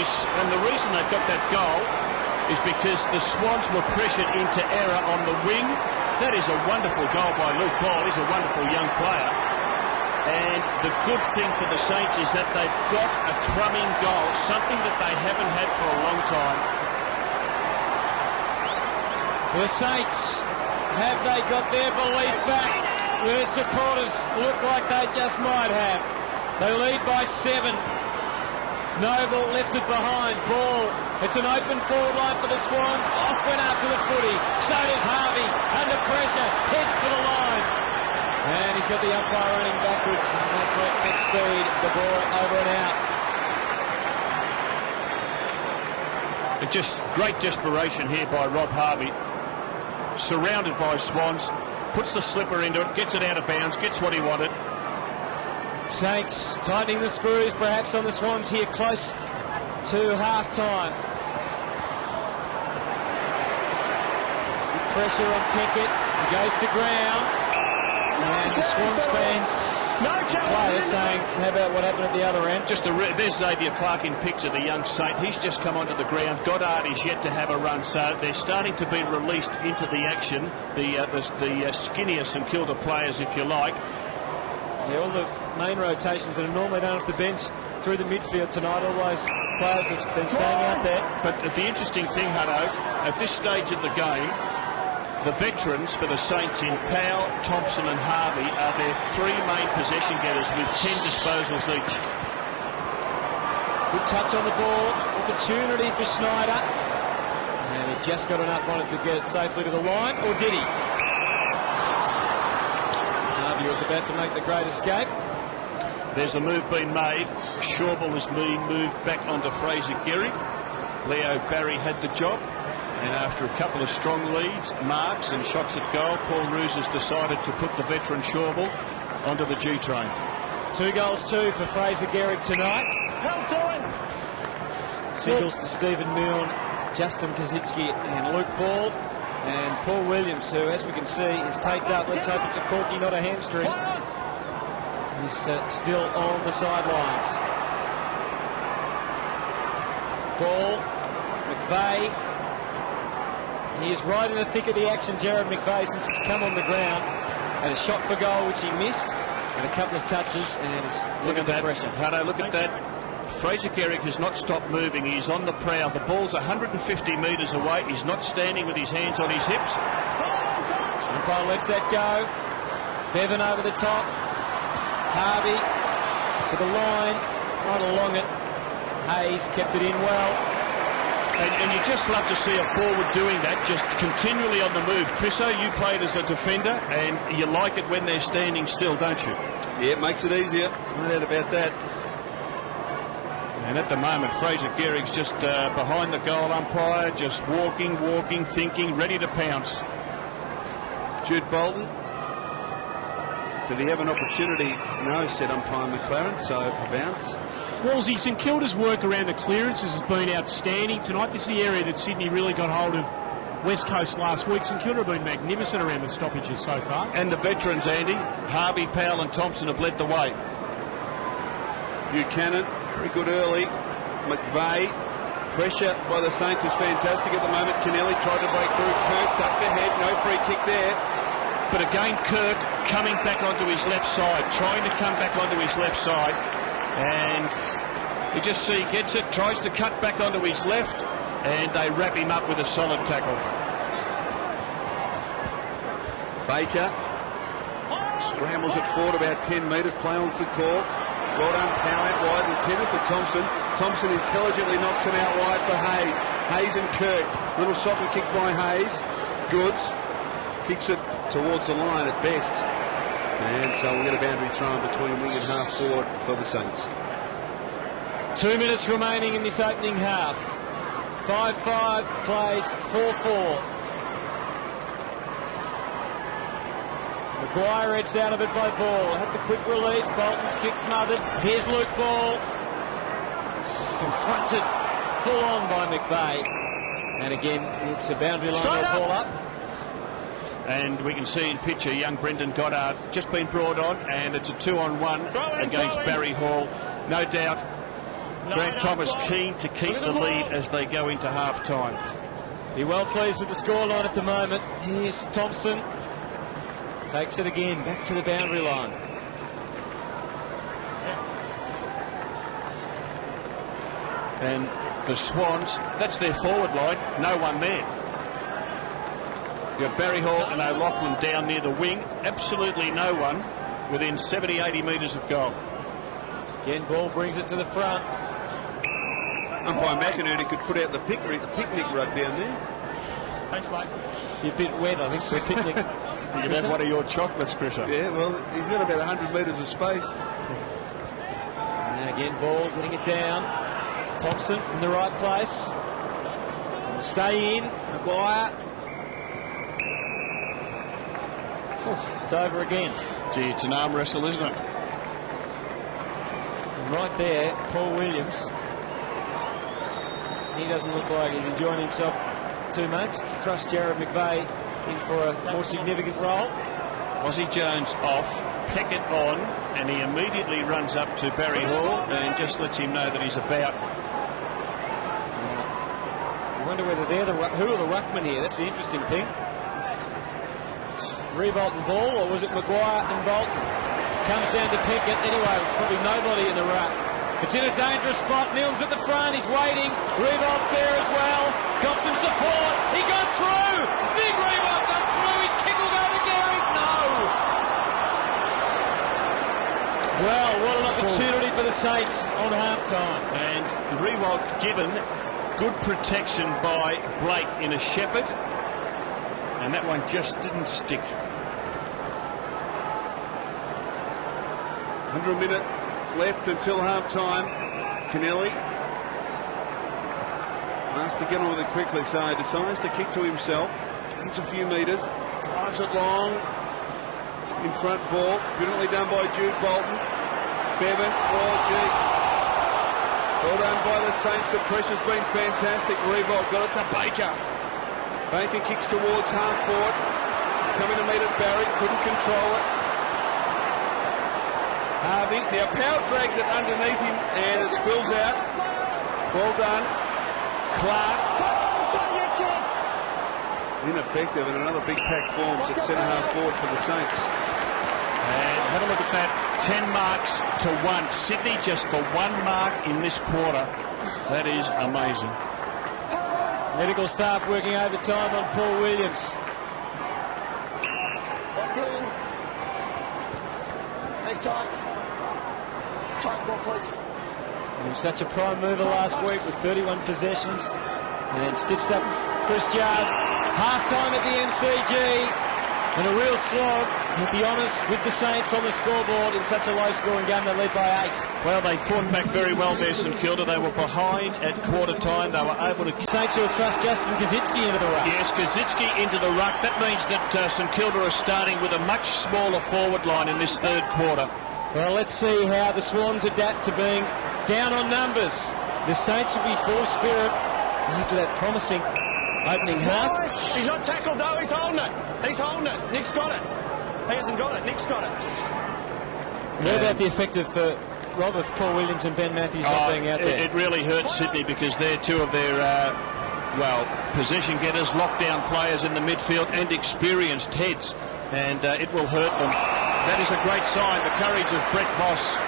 the reason they've got that goal is because the Swans were pressured into error on the wing. That is a wonderful goal by Luke Ball. He's a wonderful young player. And the good thing for the Saints is that they've got a crumbing goal, something that they haven't had for a long time. The Saints, have they got their belief back? Their supporters look like they just might have. They lead by 7. Noble lifted behind. Ball. It's an open forward line for the Swans. Off went after the footy. So does Harvey. Under pressure. Heads for the line. And he's got the umpire running backwards. At breakneck speed. The ball over and out. Just great desperation here by Rob Harvey. Surrounded by Swans. Puts the slipper into it. Gets it out of bounds. Gets what he wanted. Saints tightening the screws perhaps on the Swans here close to half-time. Good pressure on Pickett. He goes to ground. And the Swans fans, players saying, how about what happened at the other end? There's Xavier Clark in picture, the young Saint. He's just come onto the ground. Goddard is yet to have a run, so they're starting to be released into the action. The skinnier St Kilda players, if you like. Yeah, all the main rotations that are normally done off the bench through the midfield tonight, all those players have been staying out there. But the interesting thing, Hutto, at this stage of the game, the veterans for the Saints in Powell, Thompson and Harvey are their 3 main possession getters with 10 disposals each. Good touch on the ball, opportunity for Schneider. And he just got enough on it to get it safely to the line, or did he? Harvey was about to make the great escape. There's a move being made. Shawball has been moved back onto Fraser Gherig. Leo Barry had the job. And after a couple of strong leads, marks and shots at goal, Paul Roos has decided to put the veteran Shawball onto the G train. 2 goals, 2 for Fraser Gherig tonight. Well done. Singles to Stephen Milne, Justin Kaczynski and Luke Ball. And Paul Williams, who, as we can see, is taped up. Let's hope it's a corky, not a hamstring. He's still on the sidelines. Ball, McVeigh, He is right in the thick of the action, Jared McVeigh, since he's come on the ground. Had a shot for goal, which he missed, and a couple of touches, and is look at that pressure. Hutto, look at that. Fraser Gherig has not stopped moving. He's on the prowl. The ball's 150 metres away. He's not standing with his hands on his hips. Umpire lets that go. Bevan over the top. Harvey to the line, right along it. Hayes kept it in well. And you just love to see a forward doing that, just continually on the move. Chriso, you played as a defender, and you like it when they're standing still, don't you? Yeah, it makes it easier. No doubt about that. And at the moment, Fraser Gherig's just behind the goal umpire, just walking, thinking, ready to pounce. Jude Bolton. Did he have an opportunity? No, said umpire McLaren, so a bounce. Wolsey, St Kilda's work around the clearances has been outstanding tonight. This is the area that Sydney really got hold of West Coast last week. St Kilda have been magnificent around the stoppages so far. And the veterans, Andy, Harvey, Powell and Thompson have led the way. Buchanan, very good early. McVeigh, pressure by the Saints is fantastic at the moment. Kennelly tried to break through. Kirk ducked ahead, no free kick there. But again, Kirk coming back onto his left side, trying to come back onto his left side. And you just see, gets it, tries to cut back onto his left, and they wrap him up with a solid tackle. Baker scrambles it forward about 10 metres, play on's the call. Well done, Powell out wide, intended for Thompson. Thompson intelligently knocks it out wide for Hayes. Hayes and Kirk, little softer kick by Hayes. Goods kicks it towards the line at best. And so we'll get a boundary thrown between wing and half forward for the Saints. 2 minutes remaining in this opening half. 5-5 plays 4-4. Maguire heads out of it by Ball. Had the quick release. Bolton's kick smothered. Here's Luke Ball. Confronted full on by McVeigh. And again, it's a boundary line ball up. And we can see in picture young Brendan Goddard just been brought on, and it's a 2-on-1 against Barry Hall. No doubt Grant Thomas keen to keep the lead as they go into half-time. Be well pleased with the scoreline at the moment. Here's Thompson. Takes it again, back to the boundary line. And the Swans, that's their forward line, no one there. You've got Barry Hall and O'Loughlin down near the wing. Absolutely no one within 70, 80 metres of goal. Again, Ball brings it to the front. Umpire McInerney could put out the picnic rug down there. Thanks, mate. Be a bit wet, I think, for a picnic. You can have one of your chocolates, Chriso. Yeah, well, he's got about 100 metres of space. And again, Ball getting it down. Thompson in the right place. Stay in. Maguire. It's over again. Gee, it's an arm wrestle, isn't it? And right there, Paul Williams. He doesn't look like he's enjoying himself too much. It's thrust Jared McVeigh in for a more significant role. Aussie Jones off, Peckett on, and he immediately runs up to Barry Hall and just lets him know that he's about. I wonder whether they're who are the ruckmen here. That's the interesting thing. Revolt and Ball, or was it Maguire and Bolton? Comes down to Peckett. Anyway, probably nobody in the ruck. It's in a dangerous spot. Milne's at the front. He's waiting. Revolt's there as well. Got some support. He got through. Big Revolt got through. His kick will go to Gherig. No. Well, what an opportunity for the Saints on half-time. And Revolt given good protection by Blake in a shepherd. And that one just didn't stick. Under a minute left until half-time. Kennelly has to get on with it quickly, so he decides to kick to himself. Gains a few metres. Drives it long. In front ball. Brilliantly done by Jude Bolton. Bevan. Oh, gee. Well done by the Saints. The pressure's been fantastic. Revolt got it to Baker. Baker kicks towards half forward. Coming to meet it, Barry. Couldn't control it. Harvey. Now Powell dragged it underneath him and it spills out. Well done. Clark. ineffective, and another big pack forms at centre-half forward for the Saints. And have a look at that, 10 marks to 1. Sydney just for 1 mark in this quarter. That is amazing. Medical staff working overtime on Paul Williams. Locked in. Thanks, Ty. Tight ball, please. He was such a prime mover last week with 31 possessions. And stitched up Chris Yard. Half-time at the MCG. And a real slog, to be honest, with the Saints on the scoreboard in such a low-scoring game. They led by 8. Well, they fought back very well there, St Kilda. They were behind at quarter time. They were able to... Saints will thrust Justin Kazitsky into the ruck. Yes, Kazitsky into the ruck. That means that St Kilda are starting with a much smaller forward line in this third quarter. Well, let's see how the Swans adapt to being down on numbers. The Saints will be full of spirit after that promising opening half. He's not tackled, though. He's holding it. He's holding it. Nick's got it. He hasn't got it. Nick's got it. What about the effect of Rob, of Paul Williams and Ben Matthews not being out there? It really hurts Sydney because they're two of their, possession getters, lockdown players in the midfield and experienced heads. And it will hurt them. That is a great sign, the courage of Brett Voss.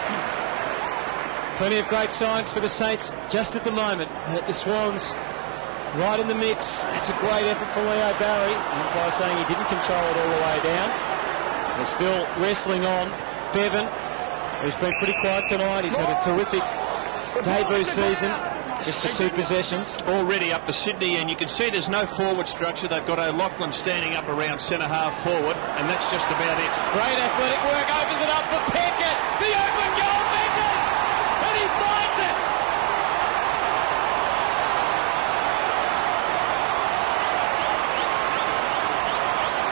Plenty of great signs for the Saints just at the moment. The Swans right in the mix. That's a great effort for Leo Barry. Umpire saying he didn't control it all the way down. They're still wrestling on. Bevan, who's been pretty quiet tonight. He's had a terrific debut season. Just the 2 possessions. Already up to Sydney, and you can see there's no forward structure. They've got O'Loughlin standing up around centre-half forward, and that's just about it. Great athletic work. Opens it up for Pickett. The open goal, Pickett! And he finds it!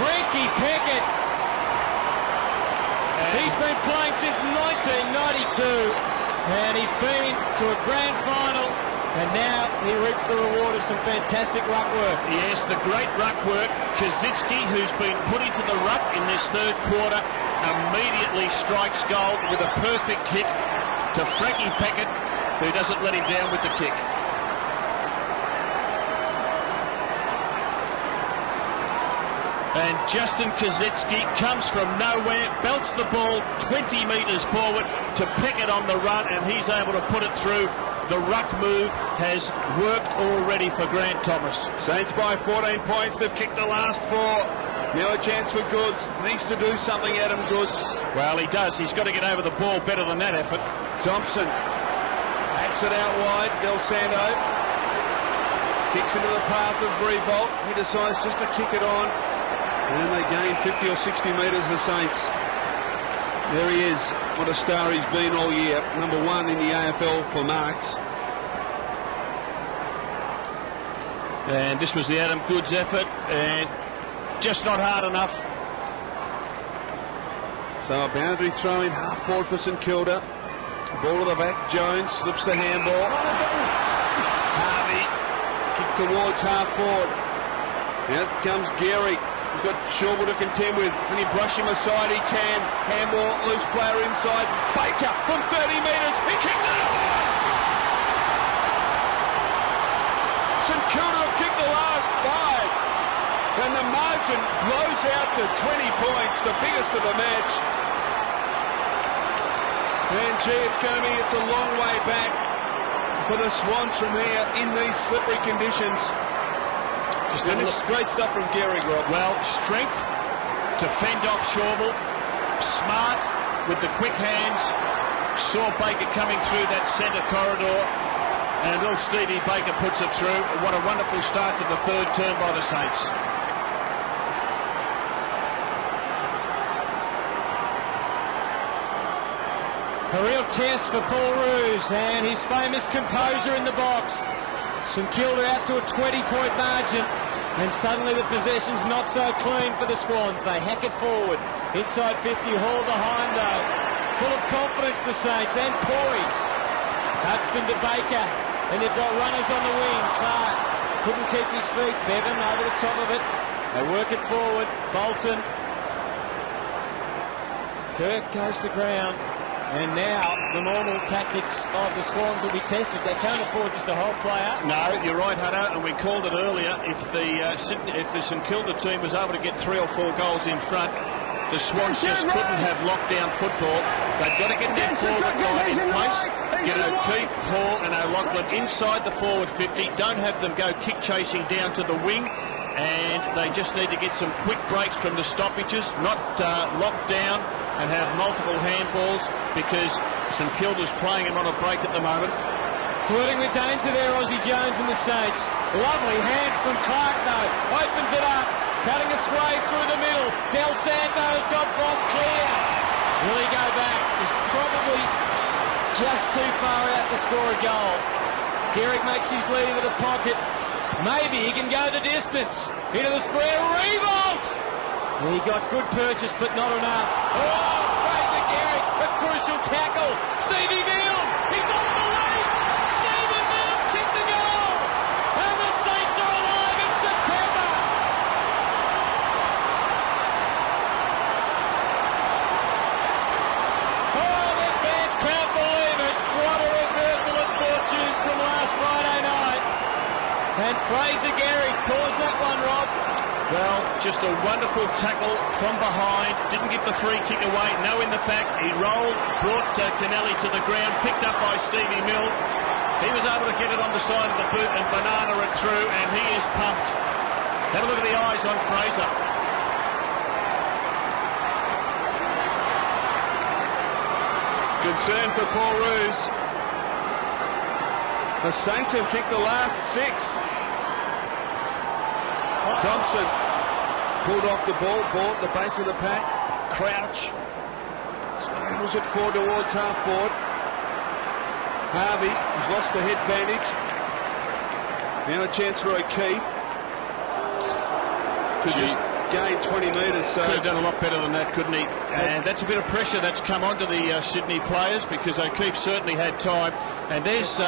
Frankie Pickett. He's been playing since 1992, and he's been to a grand final, and now he reaps the reward of some fantastic ruck work. Yes, the great ruck work. Kazitsky, who's been put into the ruck in this third quarter, immediately strikes goal with a perfect hit to Frankie Pickett, who doesn't let him down with the kick. And Justin Kazitsky comes from nowhere, belts the ball 20 metres forward to Pickett on the run, and he's able to put it through. The ruck move has worked already for Grant Thomas. Saints by 14 points. They've kicked the last 4. Now a chance for Goods. Needs to do something, Adam Goods. Well, he does. He's got to get over the ball better than that effort. Thompson backs it out wide. Del Santo kicks into the path of Revolt. He decides just to kick it on. And they gain 50 or 60 metres, the Saints. There he is. What a star he's been all year. Number 1 in the AFL for marks. And this was the Adam Goods effort, and just not hard enough. So a boundary throw in half forward for St Kilda. Ball to the back. Jones slips the handball. Harvey kick towards half forward. Out comes Gherig. He's got Shawbull to contend with. Can he brush him aside? He can. Handball, loose player inside. Baker from 30 metres. He kicks it away. St Kilda have kicked the last 5. And the margin blows out to 20 points, the biggest of the match. And gee, it's a long way back for the Swans from here in these slippery conditions. And this is great stuff from Gherig, Rob. Well, strength to fend off Shawbull, smart with the quick hands, saw Baker coming through that centre corridor, and little Stevie Baker puts it through. What a wonderful start to the third term by the Saints. A real test for Paul Roos and his famous composure in the box. St Kilda out to a 20-point margin, and suddenly the possession's not so clean for the Swans. They hack it forward. Inside 50, Hall behind though. Full of confidence, the Saints, and poise. Hudson to Baker, and they've got runners on the wing. Clark couldn't keep his feet. Bevan over the top of it. They work it forward. Bolton. Kirk goes to ground. And now the normal tactics of the Swans will be tested. They can't afford just a whole player. No, you're right, Hunter, and we called it earlier. If the St Kilda team was able to get 3 or 4 goals in front, the Swans just couldn't have lockdown football. They've got to get that forward line in place. Get O'Keefe, Hall and O'Loughlin inside the forward 50. Don't have them go kick chasing down to the wing. And they just need to get some quick breaks from the stoppages, not locked down and have multiple handballs, because St Kilda's playing him on a break at the moment. Flirting with danger there, Aussie Jones and the Saints. Lovely hands from Clark, though. Opens it up, cutting a sway through the middle. Del Santo's got Voss clear. Will he go back? He's probably just too far out to score a goal. Gherig makes his lead into the pocket. Maybe he can go the distance. Into the square, revolt! He got good purchase, but not enough. Oh, Fraser Gherig, a crucial tackle. Stevie Milne, he's off the race. Stephen Milne's kicked the goal. And the Saints are alive in September. Oh, the fans can't believe it. What a reversal of fortunes from last Friday night. And Fraser Gherig caused that one, Rob. Well, just a wonderful tackle from behind. Didn't get the free kick away. No in the pack. He rolled, brought Kennelly to the ground, picked up by Stevie Milne. He was able to get it on the side of the boot and banana it through, and he is pumped. Have a look at the eyes on Fraser. Concern for Paul Roos. The Saints have kicked the last 6. Thompson pulled off the ball at the base of the pack. Crouch scrambles it forward towards half forward. Harvey has lost the head bandage. Now a chance for O'Keefe to just gain 20 metres. So could have done a lot better than that, couldn't he? And that's a bit of pressure that's come onto the Sydney players, because O'Keefe certainly had time. And there's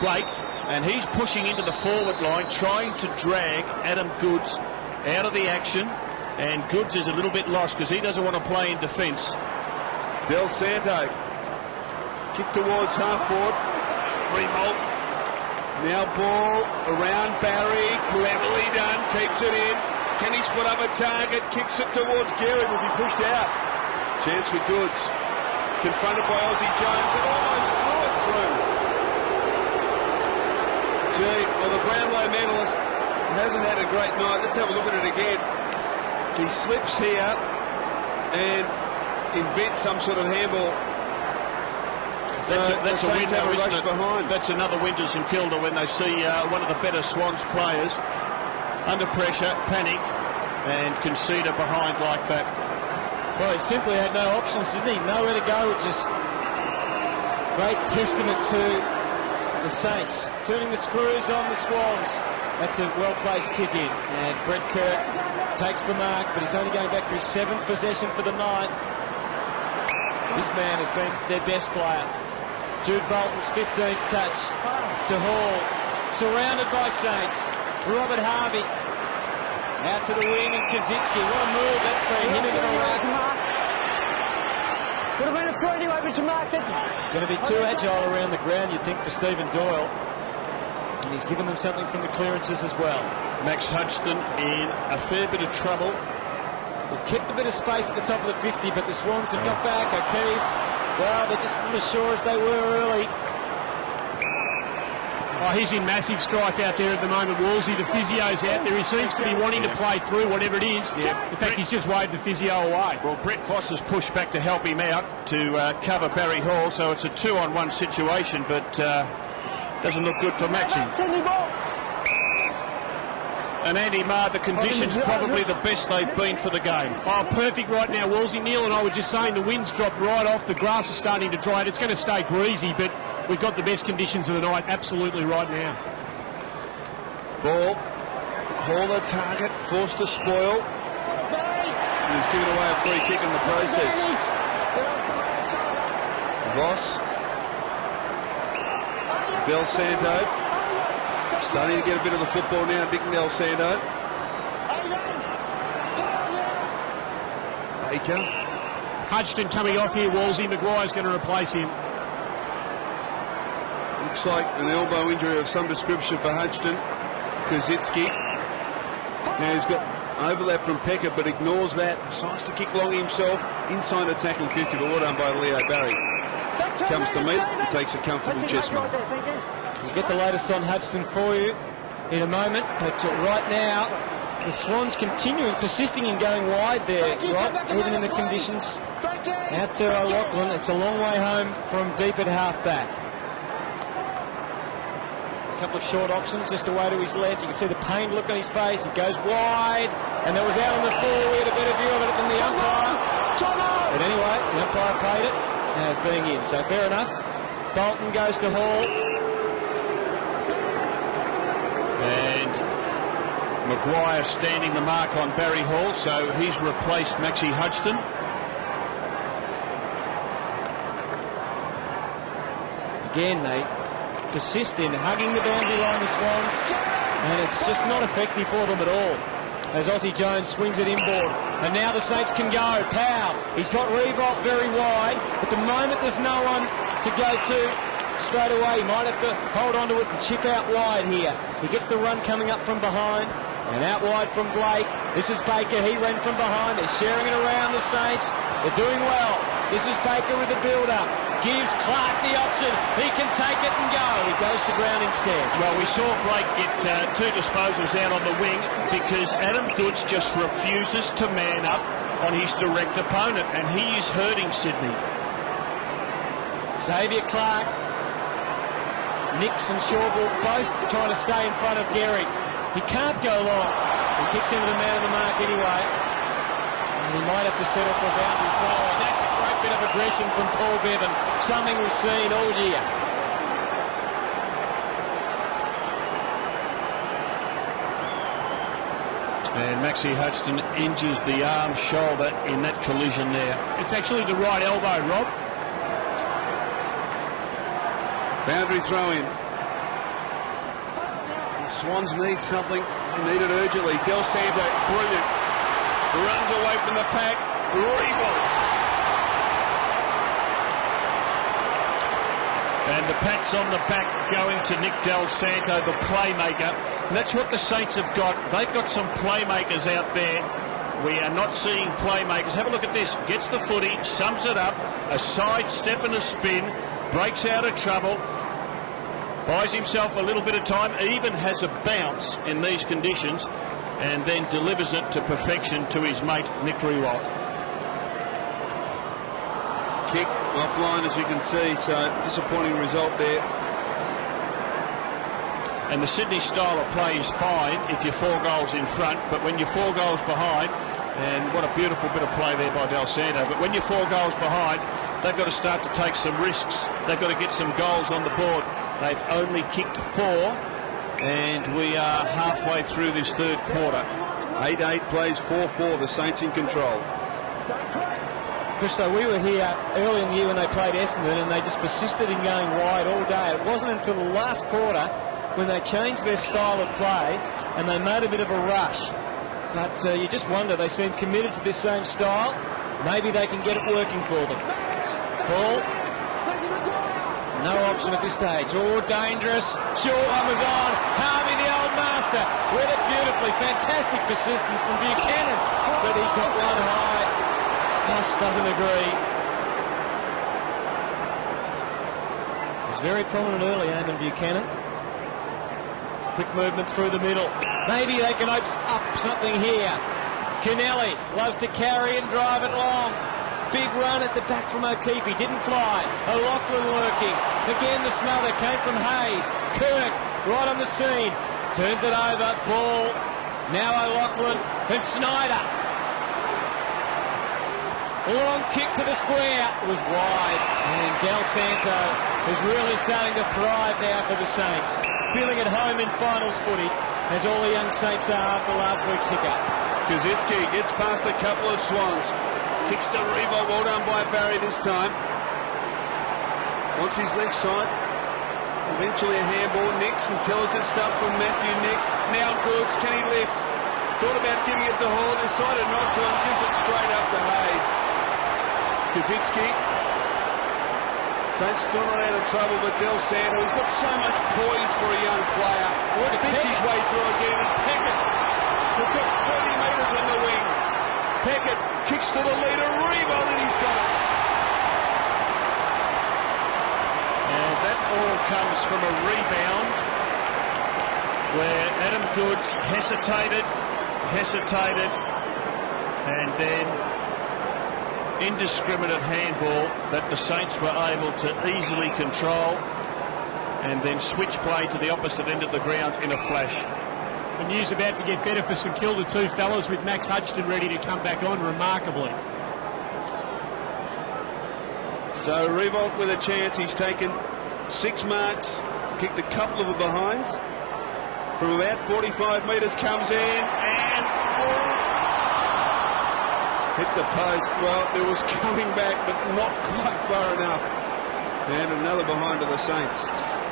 Blake, and he's pushing into the forward line, trying to drag Adam Goods out of the action. And Goods is a little bit lost because he doesn't want to play in defence. Del Santo kick towards half forward. Revolt. Now ball around Barry. Cleverly done. Keeps it in. Can he split up a target? Kicks it towards Gherig. Was he pushed out? Chance for Goods. Confronted by Aussie Jones and almost threw it through. Gee, well, the Brownlow medalist hasn't had a great night. Let's have a look at it again. He slips here and invents some sort of handball. That's a win, though, isn't it? Behind. That's another win to St Kilda when they see one of the better Swans players under pressure, panic, and concede a behind like that. Well, he simply had no options, didn't he? Nowhere to go, which is great testament to the Saints. Turning the screws on the Swans. That's a well-placed kick in. And Brett Kirk takes the mark, but he's only going back for his 7th possession for the night. This man has been their best player. Jude Bolton's 15th touch to Hall. Surrounded by Saints. Robert Harvey out to the wing, and Kaczynski. What a move that's been. Hit into the rack. Would have been a throw anyway, but you marked it. Going to be too agile around the ground, you'd think, for Stephen Doyle. And he's given them something from the clearances as well. Max Hudson in a fair bit of trouble. They've kept a bit of space at the top of the 50, but the Swans have got back. O'Keefe, well, they're just not as sure as they were early. Oh, he's in massive strife out there at the moment, Woolsey. The physio's out there. He seems to be wanting to play through whatever it is. Yeah. In fact, he's just waved the physio away. Well, Brett Voss has pushed back to help him out to cover Barry Hall, so it's a 2-on-1 situation, but doesn't look good for Maxi. And Andy Marr, the conditions probably the best they've been for the game. Oh, perfect right now, Woolsey. Neil and I were just saying the wind's dropped right off. The grass is starting to dry. It's going to stay greasy, but we've got the best conditions of the night absolutely right now. Ball. Hall the target. Forced to spoil. He's given away a free kick in the process. Voss. Del Santo. Starting to get a bit of the football now, Dick Del Santo. Baker. Hudson coming off here, Wolsey. Maguire's going to replace him. Looks like an elbow injury of some description for Hudson. Kazitsky. Now he's got overlap from Pekka, but ignores that. Decides to kick long himself. Inside attacking 50, but well done by Leo Barry. Comes to meet, he takes a comfortable chest mark. We'll get the latest on Hudson for you in a moment, but right now the Swans continuing, persisting in going wide there, Rob, even in the conditions. Out to O'Loughlin. It's a long way home from deep at half-back. A couple of short options just away to his left. You can see the pained look on his face. He goes wide, and that was out on the floor. We had a better view of it from the umpire. But anyway, the umpire paid it as being in, so fair enough. Bolton goes to Hall. And Maguire standing the mark on Barry Hall, so he's replaced Maxie Hudson. Again, they persist in hugging the boundary line, the Swans, and it's just not effective for them at all. As Aussie Jones swings it inboard, and now the Saints can go. Powell, he's got Revolt very wide. At the moment, there's no one to go to straight away. He might have to hold on to it and chip out wide here. He gets the run coming up from behind, and out wide from Blake. This is Baker. He ran from behind. They're sharing it around the Saints. They're doing well. This is Baker with the build-up. Gives Clark the option. He can take it and go. He goes to ground instead. Well, we saw Blake get two disposals out on the wing because Adam Goods just refuses to man up on his direct opponent, and he is hurting Sydney. Xavier Clark, Nix and Shawbull both trying to stay in front of Gherig. He can't go long. He kicks into the man of the mark anyway. And he might have to settle for a boundary throw. And that's a great bit of aggression from Paul Bevan, something we've seen all year. And Maxie Hudson injures the arm, shoulder in that collision there. It's actually the right elbow, Rob. Boundary throw in. The Swans need something. They need it urgently. Del Santo, brilliant. Runs away from the pack. Revolts. And the pat's on the back going to Nick Del Santo, the playmaker. And that's what the Saints have got. They've got some playmakers out there. We are not seeing playmakers. Have a look at this. Gets the footy, sums it up, a side step and a spin, breaks out of trouble, buys himself a little bit of time, even has a bounce in these conditions, and then delivers it to perfection to his mate Nick Riewoldt. Kick offline, as you can see, so disappointing result there. And the Sydney style of play is fine if you're 4 goals in front, but when you're 4 goals behind, and what a beautiful bit of play there by Del Santo, but when you're 4 goals behind, they've got to start to take some risks. They've got to get some goals on the board. They've only kicked 4, and we are halfway through this third quarter. 8-8 plays 4-4, the Saints in control. Chris, so we were here early in the year when they played Essendon, and they just persisted in going wide all day. It wasn't until the last quarter when they changed their style of play and they made a bit of a rush. But you just wonder, they seem committed to this same style. Maybe they can get it working for them. Ball. No option at this stage. Oh, dangerous. Short one was on. Harvey, the old master. Read it beautifully. Fantastic persistence from Buchanan. But he's got one high. Goss doesn't agree. He's very prominent early, Eamon Buchanan. Quick movement through the middle. Maybe they can open up something here. Kennelly loves to carry and drive it long. Big run at the back from O'Keefe. He didn't fly. O'Loughlin working. Again, the smother came from Hayes. Kirk right on the scene. Turns it over. Ball. Now O'Loughlin and Snyder. Long kick to the square. It was wide. And Del Santo is really starting to thrive now for the Saints. Feeling at home in finals footy, as all the young Saints are after last week's hiccup. Kazitsky gets past a couple of Swans. Kicks to Revo, well done by Barry this time. Wants his left side. Eventually a handball. Nix, intelligent stuff from Matthew Nix. Now Goods, can he lift? Thought about giving it to Hall, decided not to, and gives it straight up to Hayes. Gherig. Saints still not out of trouble, but Del Santo, he's got so much poise for a young player. Thinks his way through again, and Peckett has got 30 metres on the wing. Peckett kicks to the leader, rebound, and he's got it. And that all comes from a rebound where Adam Goods hesitated, and then indiscriminate handball that the Saints were able to easily control, and then switch play to the opposite end of the ground in a flash. The news about to get better for St Kilda, two fellas, with Max Hudson ready to come back on remarkably. So Revolt with a chance. He's taken 6 marks, kicked a couple of the behinds. From about 45 metres comes in and hit the post. Well, it was coming back, but not quite far enough. And another behind to the Saints.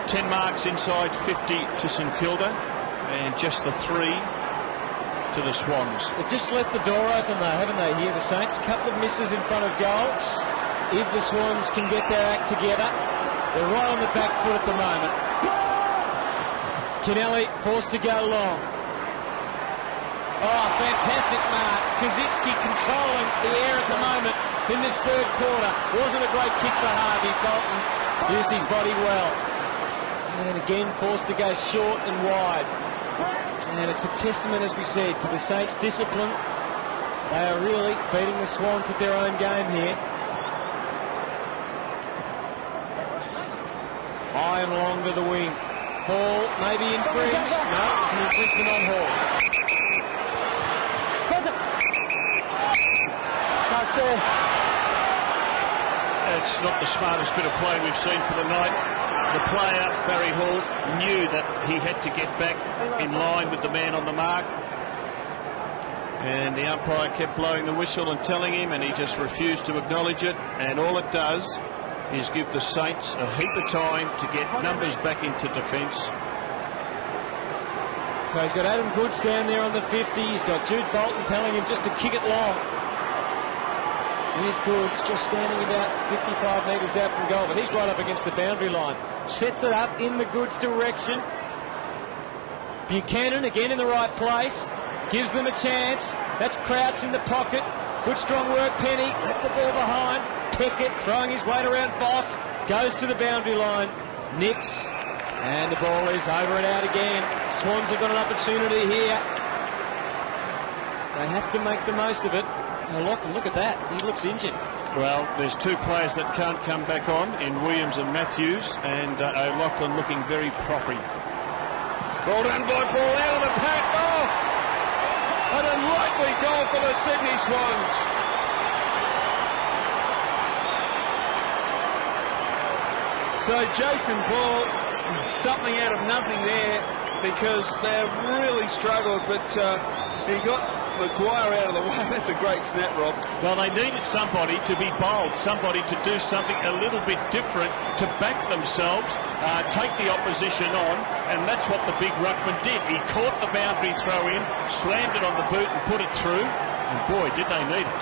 10 marks inside 50 to St Kilda, and just the 3 to the Swans. They've just left the door open though, haven't they, here, the Saints? A couple of misses in front of goals. If the Swans can get their act together, they're right on the back foot at the moment. Kennelly forced to go long. Oh, fantastic mark. Gherig controlling the air at the moment in this third quarter. Wasn't a great kick for Harvey. Bolton used his body well. And again, forced to go short and wide. And it's a testament, as we said, to the Saints' discipline. They are really beating the Swans at their own game here. High and long to the wing. Hall maybe infringed. No, it's an infringement on Hall. It's not the smartest bit of play we've seen for the night. The player, Barry Hall, knew that he had to get back in line with the man on the mark. And the umpire kept blowing the whistle and telling him, and he just refused to acknowledge it. And all it does is give the Saints a heap of time to get numbers back into defence. So he's got Adam Goods down there on the 50. He's got Jude Bolton telling him just to kick it long. Here's Goods just standing about 55 metres out from goal, but he's right up against the boundary line. Sets it up in the Goods direction. Buchanan again in the right place. Gives them a chance. That's Crouch in the pocket. Good strong work, Penny. Left the ball behind. Peckett throwing his weight around Boss. Goes to the boundary line. Nicks. And the ball is over and out again. Swans have got an opportunity here. They have to make the most of it. Look at that. He looks injured. Well, there's 2 players that can't come back on in Williams and Matthews, and O'Loughlin looking very proppy. Well done by Ball out of the pack. Oh! An unlikely goal for the Sydney Swans. So Jason Ball, something out of nothing there, because they've really struggled, but he got Maguire out of the way. That's a great snap, Rob. Well, they needed somebody to be bold, somebody to do something a little bit different, to back themselves, take the opposition on, and that's what the big ruckman did. He caught the boundary throw in, slammed it on the boot and put it through, and boy, did they need it.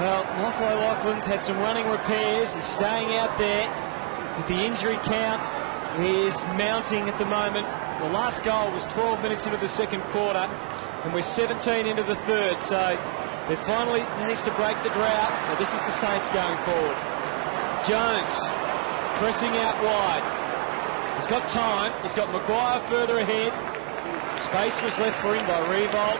Well, Michael O'Loughlin's had some running repairs. He's staying out there, but the injury count is mounting at the moment. The last goal was 12 minutes into the second quarter, and we're 17 into the third. So they finally managed to break the drought. Now this is the Saints going forward. Jones pressing out wide. He's got time. He's got Maguire further ahead. Space was left for him by Revolt.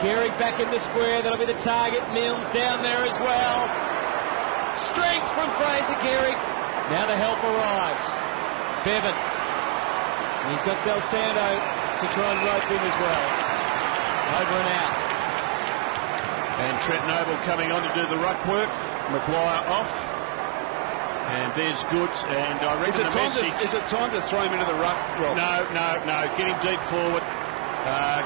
Gherig back in the square. That'll be the target. Mills down there as well. Strength from Fraser Gherig. Now the help arrives. Bevan. And he's got Del Santo to try and rope in as well. Over and out. And Trent Noble coming on to do the ruck work. Maguire off. And there's Goods. And I reckon the message... Is it time to throw him into the ruck, Rob? No. Get him deep forward.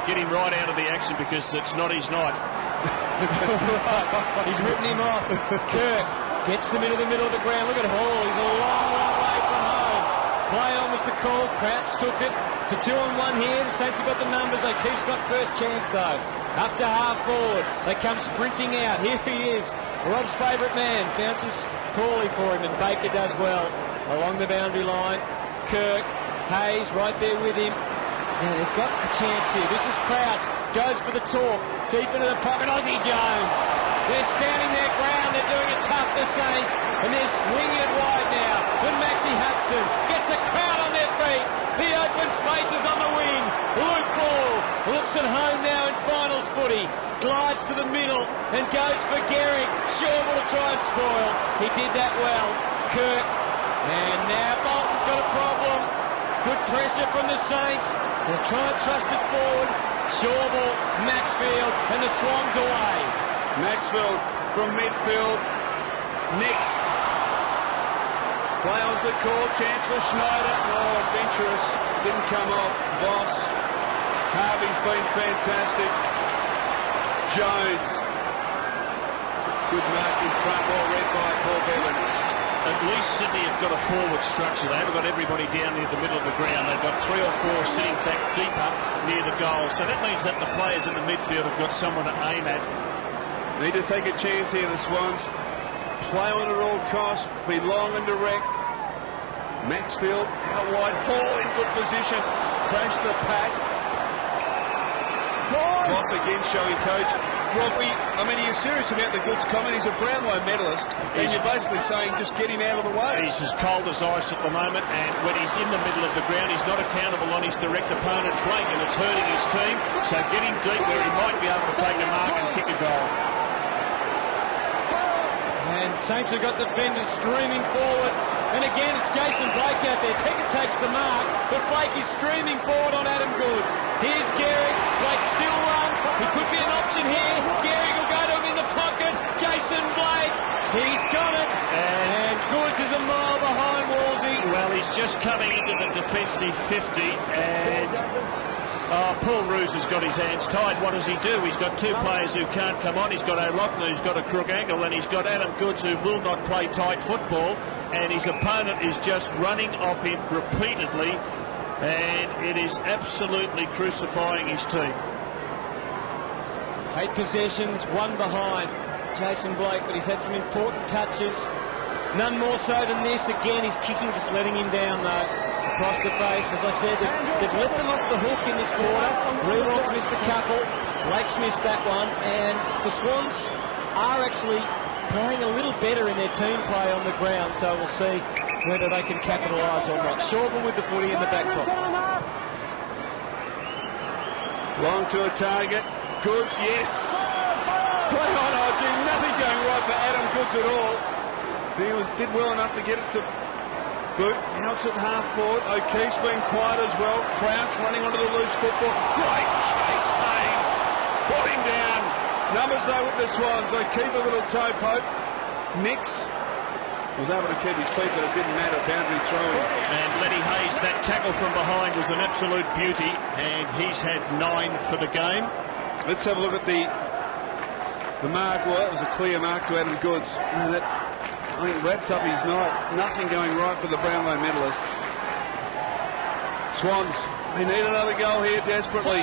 Get him right out of the action, because it's not his night. Right. He's written him off. Kirk gets them into the middle of the ground. Look at Hall. He's a long way from home. Play on was the call. Crouch took it. It's a 2-on-1 here. The Saints have got the numbers. O'Keefe's got first chance, though. Up to half forward. They come sprinting out. Here he is. Rob's favourite man. Bounces poorly for him, and Baker does well. Along the boundary line. Kirk. Hayes right there with him. Now they've got a chance here. This is Crouch. Goes for the talk. Deep into the pocket. Aussie Jones. They're standing their ground. They're doing it tough, the Saints. And they're swinging it wide now. And Maxie Hudson gets the crowd on their feet. The open spaces on the wing. Luke Ball looks at home now in finals footy. Glides to the middle and goes for Gherig. Shorble to try and spoil. He did that well. Kirk. And now Bolton's got a problem. Good pressure from the Saints. They're trying to thrust it forward. Shorble, Maxfield, and the Swans away. Maxfield from midfield. Nix. Play on's the call. Chance for Schneider. Oh, adventurous. Didn't come off. Voss. Harvey's been fantastic. Jones. Good mark in front. Well read by Paul Bevan. At least Sydney have got a forward structure. They haven't got everybody down near the middle of the ground. They've got 3 or 4 sitting back deeper near the goal. So that means that the players in the midfield have got someone to aim at. Need to take a chance here, the Swans. Play on at all costs. Be long and direct. Maxfield out wide. Hall in good position. Crash the pack. Voss again showing coach. Robbie, I mean, are you serious about the Goods comment? He's a Brownlow medalist, and you're basically saying just get him out of the way. He's as cold as ice at the moment, and when he's in the middle of the ground, he's not accountable on his direct opponent, Blake, and it's hurting his team. So get him deep where he might be able to take a mark and kick a goal. And Saints have got defenders streaming forward. And again, it's Jason Blake out there. Pickett takes the mark, but Blake is streaming forward on Adam Goods. Here's Gherig. Blake still runs. He could be an option here. Gherig will go to him in the pocket. Jason Blake. He's got it. And Goods is a mile behind Wolsey. Well, he's just coming into the defensive 50, and Paul Roos has got his hands tied. What does he do? He's got 2 players who can't come on. He's got O'Loughlin, who's got a crook ankle, and he's got Adam Goods, who will not play tight football. And his opponent is just running off him repeatedly, and it is absolutely crucifying his team. 8 possessions, 1 behind Jason Blake, but he's had some important touches. None more so than this. Again, his kicking just letting him down, though. Across the face, as I said, they've let them off the hook in this quarter. Rewalk's missed a couple. Blake's missed that one, and the Swans are actually playing a little better in their team play on the ground, so we'll see whether they can capitalise or not. Shorble with the footy in the back pocket. Long to a target. Goods, yes. Play on, RG. Nothing going right for Adam Goods at all. He did well enough to get it to boot. Now it's at half forward. O'Keefe's been quiet as well. Crouch running onto the loose football. Great chase, Hayes. Brought him down. Numbers though with the Swans. O'Keefe a little toe poke. Nix was able to keep his feet, but it didn't matter. Boundary throwing. And Letty Hayes, that tackle from behind was an absolute beauty, and he's had 9 for the game. Let's have a look at the mark. Well, it was a clear mark to Adam Goods. And that, I think, wraps up his night. Nothing going right for the Brownlow medalists. Swans, they need another goal here desperately.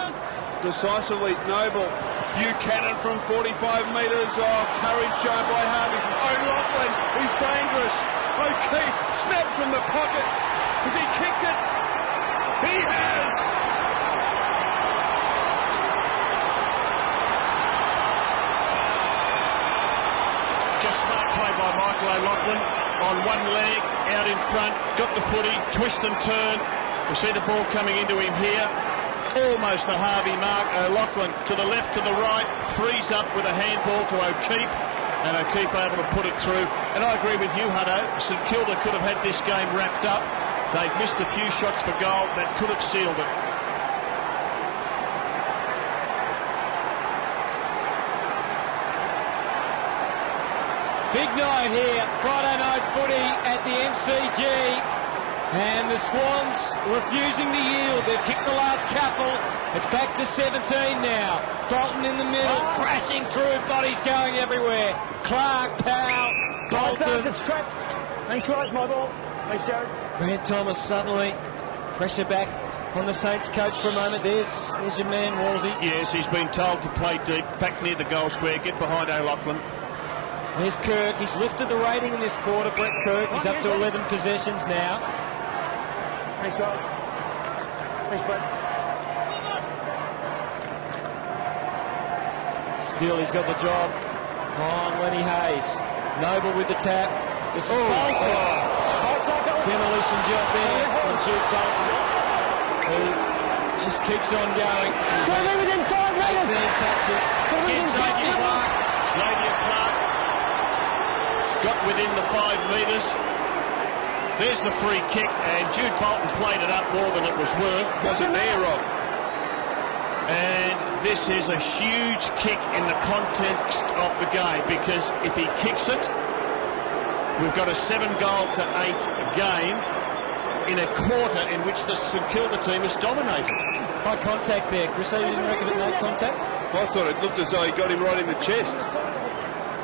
Decisively. Noble. Buchanan from 45 metres. Oh, courage shown by Harvey. O'Loughlin, he's dangerous. O'Keefe snaps from the pocket. Has he kicked it? He has! Just smart play by Michael O'Loughlin. On one leg, out in front, got the footy, twist and turn. We see the ball coming into him here. Almost a Harvey mark. O'Loughlin to the left, to the right, frees up with a handball to O'Keefe, and O'Keefe able to put it through. And I agree with you, Hutto. St Kilda could have had this game wrapped up. They've missed a few shots for goal that could have sealed it. Big night here, Friday night footy at the MCG. And the Swans refusing to yield. They've kicked the last couple. It's back to 17 now. Bolton in the middle, crashing through, bodies going everywhere. Clark, Powell, Bolton. It's trapped. Thanks, guys. My ball. Thanks, Jared. Grant Thomas suddenly, pressure back on the Saints coach for a moment. There's your man, Walsey. Yes, he's been told to play deep, back near the goal square, get behind O'Loughlin. There's Kirk. He's lifted the rating in this quarter, Brett Kirk. He's up to 11 possessions now. Thanks, guys. Thanks, Brett. Still, he's got the job on Lenny Hayes. Noble with the tap. This is Bolton. Demolition job there on Jude Bolton, who just keeps on going. Within 5 metres. 18 touches. Again, Xavier Clark got within the 5 metres. There's the free kick, and Jude Bolton played it up more than it was worth. Wasn't there, Rob? And this is a huge kick in the context of the game, because if he kicks it, we've got a 7-goal-to-8 game in a quarter in which the St Kilda team is dominated. High contact there. Chris, you didn't reckon it made contact? I thought it looked as though he got him right in the chest.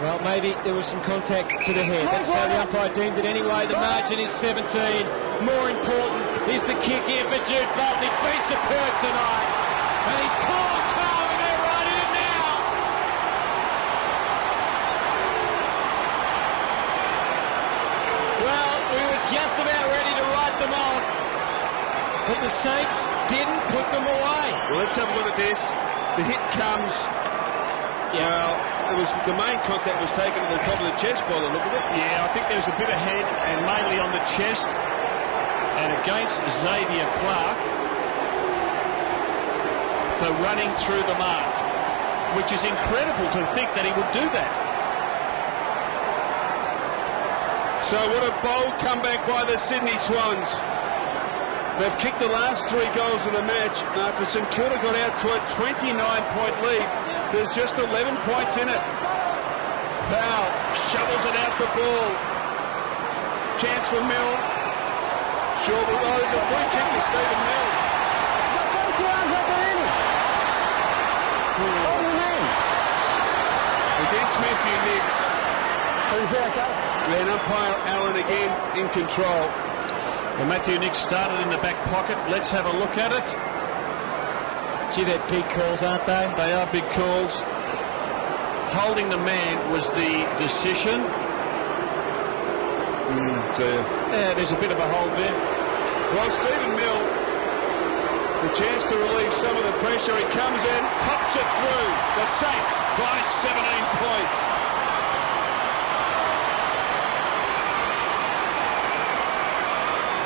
Well, maybe there was some contact to the head. That's how the umpire deemed it anyway. The margin is 17. More important is the kick here for Jude Bolton. He's been superb tonight. And he's calm, and they're right in it now. Well, we were just about ready to write them off, but the Saints didn't put them away. Well, let's have a look at this. The hit comes. Well, the main contact was taken at the top of the chest by the look of it. Yeah, I think there's a bit of head and mainly on the chest. And against Xavier Clark for running through the mark, which is incredible to think that he would do that. So what a bold comeback by the Sydney Swans. They've kicked the last 3 goals of the match after St Kilda got out to a 29-point lead. There's just 11 points in it. Powell shovels it out to Ball. Chance for Mill. Sure, but there's a free kick to Stephen Mill. Against Matthew Nix. And umpire Allen again in control. Well, Matthew Nix started in the back pocket. Let's have a look at it. Gee, they're big calls, aren't they? They are big calls. Holding the man was the decision. Yeah, there's a bit of a hold there. Well, Stephen Mill, the chance to relieve some of the pressure. He comes in, pops it through. The Saints by 17 points.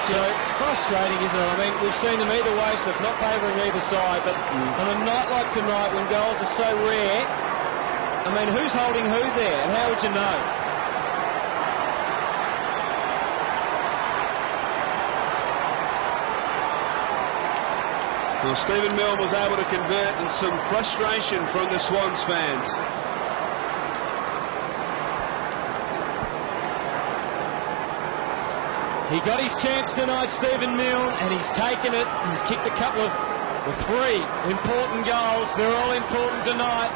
So frustrating, isn't it? I mean, we've seen them either way, so it's not favouring either side. But on a night like tonight, when goals are so rare, I mean, who's holding who there, and how would you know? Well, Stephen Milne was able to convert, and some frustration from the Swans fans. He got his chance tonight, Stephen Milne, and he's taken it. He's kicked a couple of 3 important goals. They're all important tonight,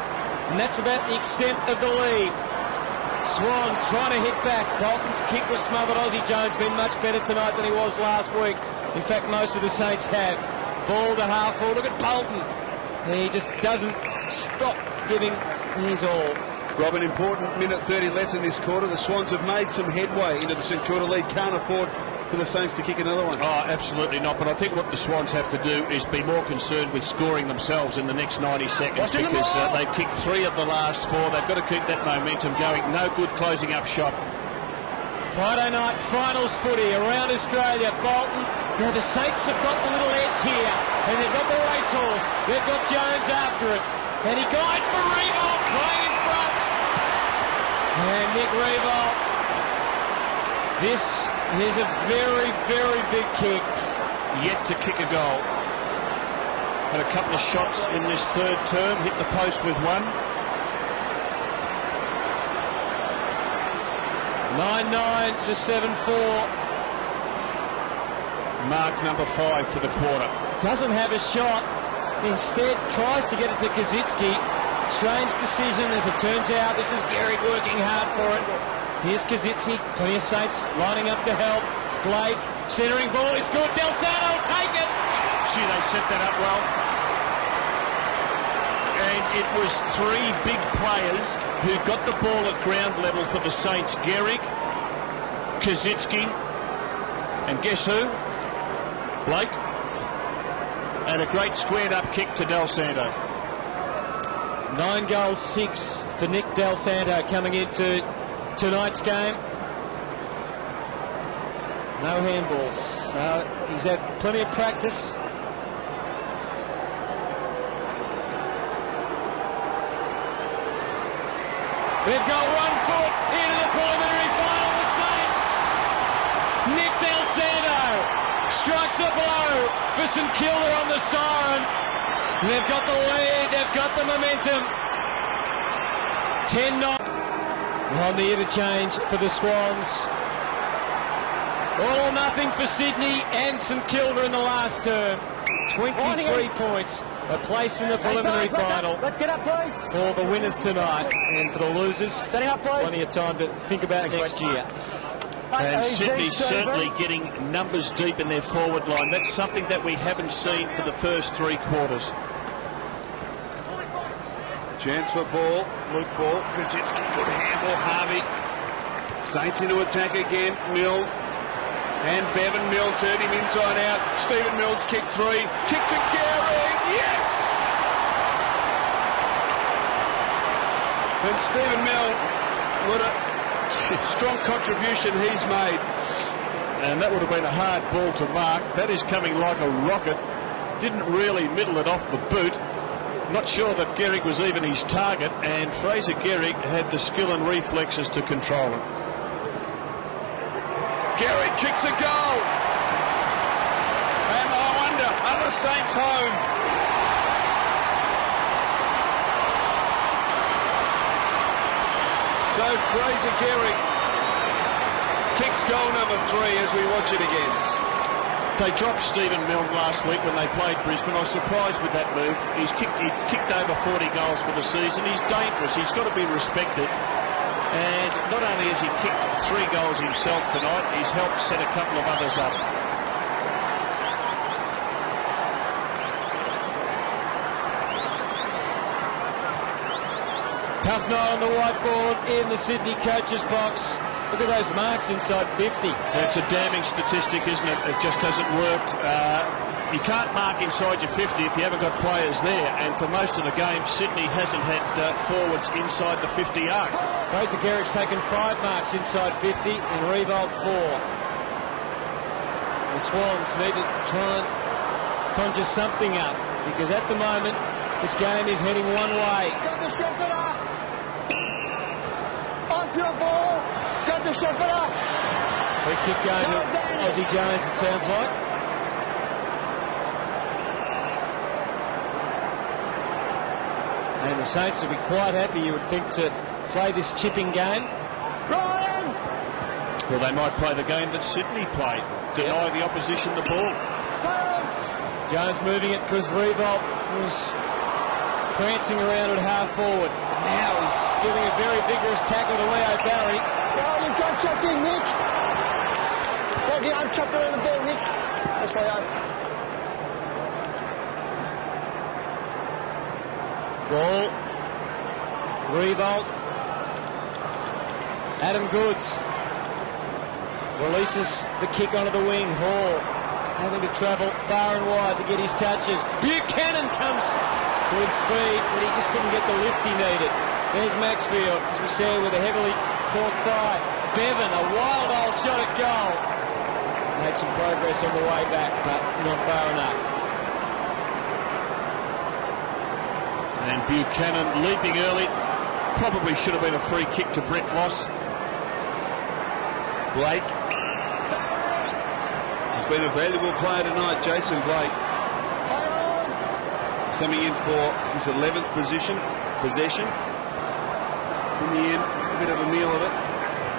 and that's about the extent of the lead. Swans trying to hit back. Bolton's kick was smothered. Aussie Jones been much better tonight than he was last week. In fact, most of the Saints have. Ball to half full. Look at Bolton. He just doesn't stop giving his all. Rob, an important minute 30 left in this quarter. The Swans have made some headway into the St Kilda lead. Can't afford for the Saints to kick another one. Oh, absolutely not. But I think what the Swans have to do is be more concerned with scoring themselves in the next 90 seconds, because they've kicked 3 of the last 4. They've got to keep that momentum going. No good closing up shot. Friday night finals footy around Australia. Bolton. Now the Saints have got the little edge here, and they've got the racehorse. They've got Jones after it, and he guides for Revolt playing in front. And Nick Revolt. This is a very, very big kick. Yet to kick a goal. Had a couple of shots in this third term. Hit the post with 1. 9-9 to 7-4. Mark number 5 for the quarter. Doesn't have a shot. Instead tries to get it to Kazitsky. Strange decision, as it turns out. This is Gherig working hard for it. Here's Kazitsky. Plenty of Saints lining up to help. Blake centering ball is good. Del Sano will take it. Gee, they set that up well. And it was three big players who got the ball at ground level for the Saints. Gherig, Kazitsky, and guess who? Blake. And a great squared-up kick to Del Santo. 9 goals, 6 for Nick Del Santo coming into tonight's game. No handballs, so he's had plenty of practice. They've got 1 foot into the preliminary final. The Saints. Nick Del Santo strikes a blow for St Kilda on the siren. They've got the lead, they've got the momentum. 10-9 on the interchange for the Swans. All or nothing for Sydney and St Kilda in the last term. 23 points, a place in the preliminary final. Let's get up, please. For the winners tonight, and for the losers, Setting up, please. plenty of time to think about next year. And Sydney certainly getting numbers deep in their forward line. That's something that we haven't seen for the first 3 quarters. Chance for ball. Luke Ball. Kazitsky, good handball. Harvey. Saints into attack again. Mill. And Bevan Mill turned him inside out. Stephen Mills kick 3. Kick to Gherig. Yes! And Stephen Mill, what a strong contribution he's made. And that would have been a hard ball to mark. That is coming like a rocket. Didn't really middle it off the boot. Not sure that Gherig was even his target, and Fraser Gherig had the skill and reflexes to control it. Gherig kicks a goal. And I wonder, are the Saints home? So Fraser Gherig kicks goal number 3 as we watch it again. They dropped Stephen Milne last week when they played Brisbane. I was surprised with that move. He's kicked over 40 goals for the season. He's dangerous. He's got to be respected. And not only has he kicked 3 goals himself tonight, he's helped set a couple of others up. Tough night on the whiteboard in the Sydney coaches box. Look at those marks inside 50. It's a damning statistic, isn't it? It just hasn't worked. You can't mark inside your 50 if you haven't got players there. And for most of the game, Sydney hasn't had forwards inside the 50 arc. Fraser Gherig's taken 5 marks inside 50 and Revolt 4. The Swans need to try and conjure something up, because at the moment this game is heading one way. Got the shot better. Onto the ball. Got the shot better. Free kick going to Aussie Jones, it sounds like. And the Saints will be quite happy, you would think, to play this chipping game. Ryan! Well, they might play the game that Sydney played. Deny the opposition the ball. Jones moving it because Revolt was prancing around at half forward. Now he's giving a very vigorous tackle to Leo Barry. Oh, you got chucked in, Nick. Get the arm chucked around the ball, Nick. Thanks, Leo. Ball. Revolt. Adam Goods releases the kick onto the wing. Hall having to travel far and wide to get his touches. Buchanan comes with speed, but he just couldn't get the lift he needed. There's Maxfield, as we said, with a heavily corked thigh. Bevan, a wild old shot at goal. Made some progress on the way back, but not far enough. And Buchanan leaping early. Probably should have been a free kick to Brett Voss. Blake. He's been a valuable player tonight, Jason Blake. Coming in for his 11th possession. In the end, a bit of a meal of it.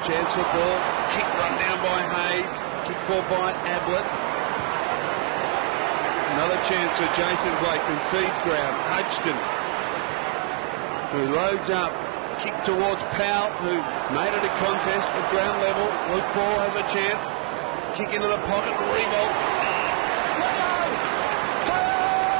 Chance for ball. Kick run down by Hayes. Kick for by Ablett. Another chance for Jason Blake. Concedes ground. Hodgson, who loads up. Kick towards Powell, who made it a contest at ground level. Luke Ball has a chance. Kick into the pocket. Revolt.